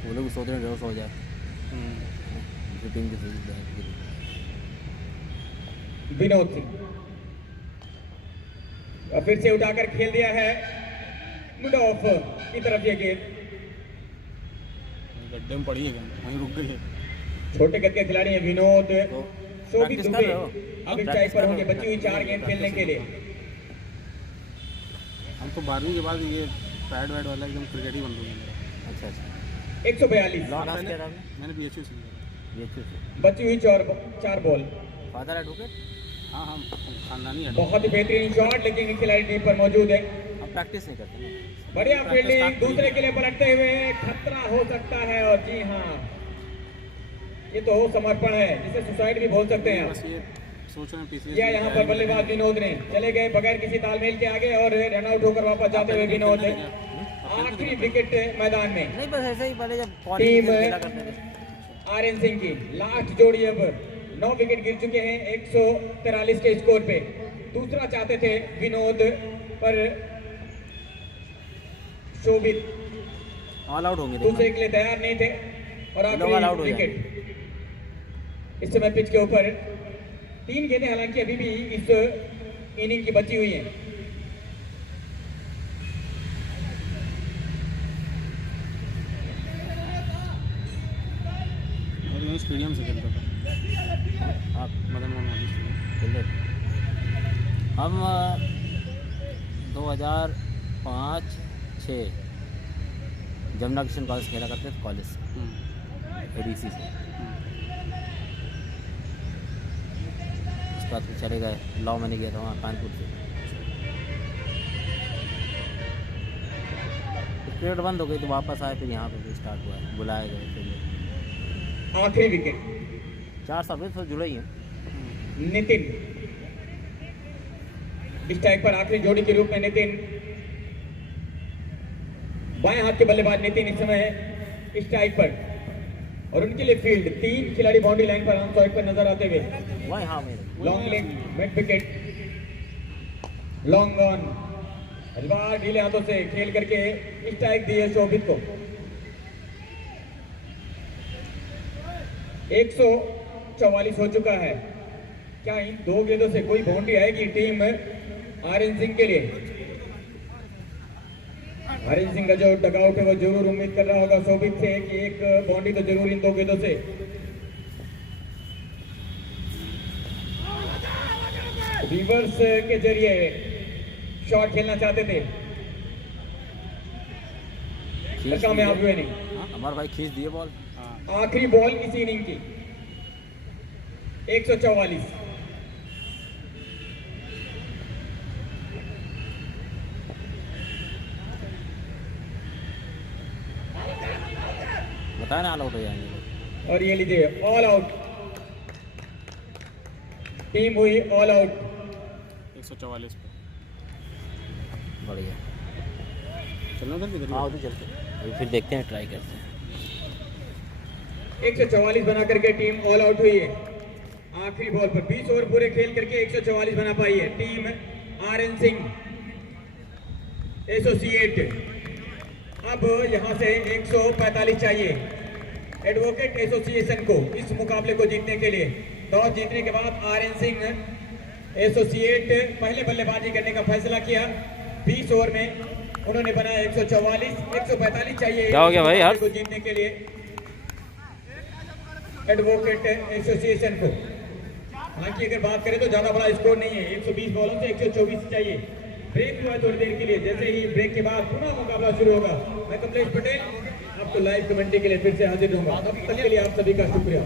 वो लोग सोच रहे हैं 150 हो जाए। टीम की विनोद सिंह और फिर से उठाकर खेल दिया है मिड ऑफ की तरफ। ये गेंद गड्ढे में पड़ी है, वहीं रुक गई है। छोटे कद के खिलाड़ी हैं विनोद शोभित प्रैक्टिस कर दुबे। रहे हो? अब ऊंचाई पर होंगे, बची हुई 4 गेंद खेलने के लिए। हम तो 12वीं के बाद ये पैड वैड वाला एकदम क्रिकेट ही बन रही है मेरा। अच्छा अच्छा 142 लास्ट क्या था आपने? मैंने बीएचयू से लिया। ये क्यों से? बची हुई 4 बॉल। फादर एडवोकेट हाँ हाँ खानदानी है। बहुत ही बेहतरीन शॉट, लेकिन खिलाड़ी टीम पर मौजूद है। अब प्रैक्टिस नहीं करते ना। बढ़िया फील्डिंग, दूसरे के लिए पलटते हुए खतरा हो सकता है। और जी हाँ, ये तो समर्पण है, जिसे सुसाइड भी बोल सकते हैं। बस ये या यहाँ पर बल्लेबाज विनोद ने चले गए बगैर किसी तालमेल के आगे और रन आउट होकर वापस जाते हुए विनोद आखिरी विकेट मैदान में। नहीं बस ऐसे ही पहले जब टीम खेला करते थे। आर्यन सिंह की लास्ट जोड़ी अब 9 विकेट गिर चुके हैं 143 के स्कोर पे। दूसरा चाहते थे विनोद पर शोभित ऑल आउट होंगे दूसरे के लिए तैयार नहीं थे और ऑल आउट हो आखिरी विकेट। इस समय पिच के ऊपर 3 गेंदें हालांकि अभी भी इस इनिंग की बची हुई हैं। स्टेडियम से खेलता था आप मदन मोहन गांधी स्टेडियम। हम 2005-06 जमुना किशन कॉलेज खेला करते थे कॉलेज एडीसी से। उसके बाद फिर चले गए लॉ मैंने गया था वहाँ कानपुर से। क्रिकेट बंद हो गई तो वापस आए फिर यहाँ पर स्टार्ट हुआ है बुलाए गए फिर। आखिरी विकेट 4 साल से जुड़े ही हैं। नितिन स्ट्राइक पर आखिरी जोड़ी के रूप में नितिन बाएं हाथ के बल्लेबाज नितिन इस समय स्ट्राइक पर और उनके लिए फील्ड 3 खिलाड़ी बाउंड्री लाइन पर ऑन साइड पर नजर आते हुए। वही हाँ मेरे long leg mid wicket long on हजबार ढीले हाथों से खेल करके स्ट्राइक दी है शोभित को। 144 हो चुका है। क्या इन 2 गेंदों से कोई बाउंड्री आएगी टीम आर्यन सिंह के लिए? आर्यन सिंह का जो डगआउट है वो जरूर उम्मीद कर रहा होगा शोभित से कि एक बाउंड्री तो जरूर इन 2 गेंदों से। रिवर्स के जरिए शॉट खेलना चाहते थे, कामयाब हुए नहीं। हमारे भाई खींच दिए बॉल। आखिरी बॉल इसी इनिंग की 144। बताया ना ऑल आउट हो जाएंगे। और ये लीजिए ऑल आउट, टीम हुई ऑल आउट 144 पे। बढ़िया चलना था किधर? हाँ उधर चलते अभी फिर देखते हैं ट्राई करते हैं। 144 बना करके टीम ऑल आउट हुई है। आखिरी बॉल पर 20 ओवर पूरे खेल करके 144 बना पाई है टीम आर्यन सिंह एसोसिएट। अब यहां से 145 चाहिए एडवोकेट एसोसिएशन को इस मुकाबले को जीतने के लिए। टॉस जीतने के बाद आर्यन सिंह एसोसिएट पहले बल्लेबाजी करने का फैसला किया। 20 ओवर में उन्होंने बनाया 144। 145 चाहिए क्या हो गया भाई यार को जीतने के लिए एडवोकेट एसोसिएशन को। हालांकि अगर बात करें तो ज्यादा बड़ा स्कोर नहीं है, 120 बॉलों से 124 चाहिए। ब्रेक हुआ थोड़ी देर के लिए, जैसे ही ब्रेक के बाद पुनः मुकाबला शुरू होगा। मैं कमलेश पटेल आपको लाइव कमेंट्री के लिए फिर से हाजिर रहूंगा। तब तक के लिए आप सभी का शुक्रिया।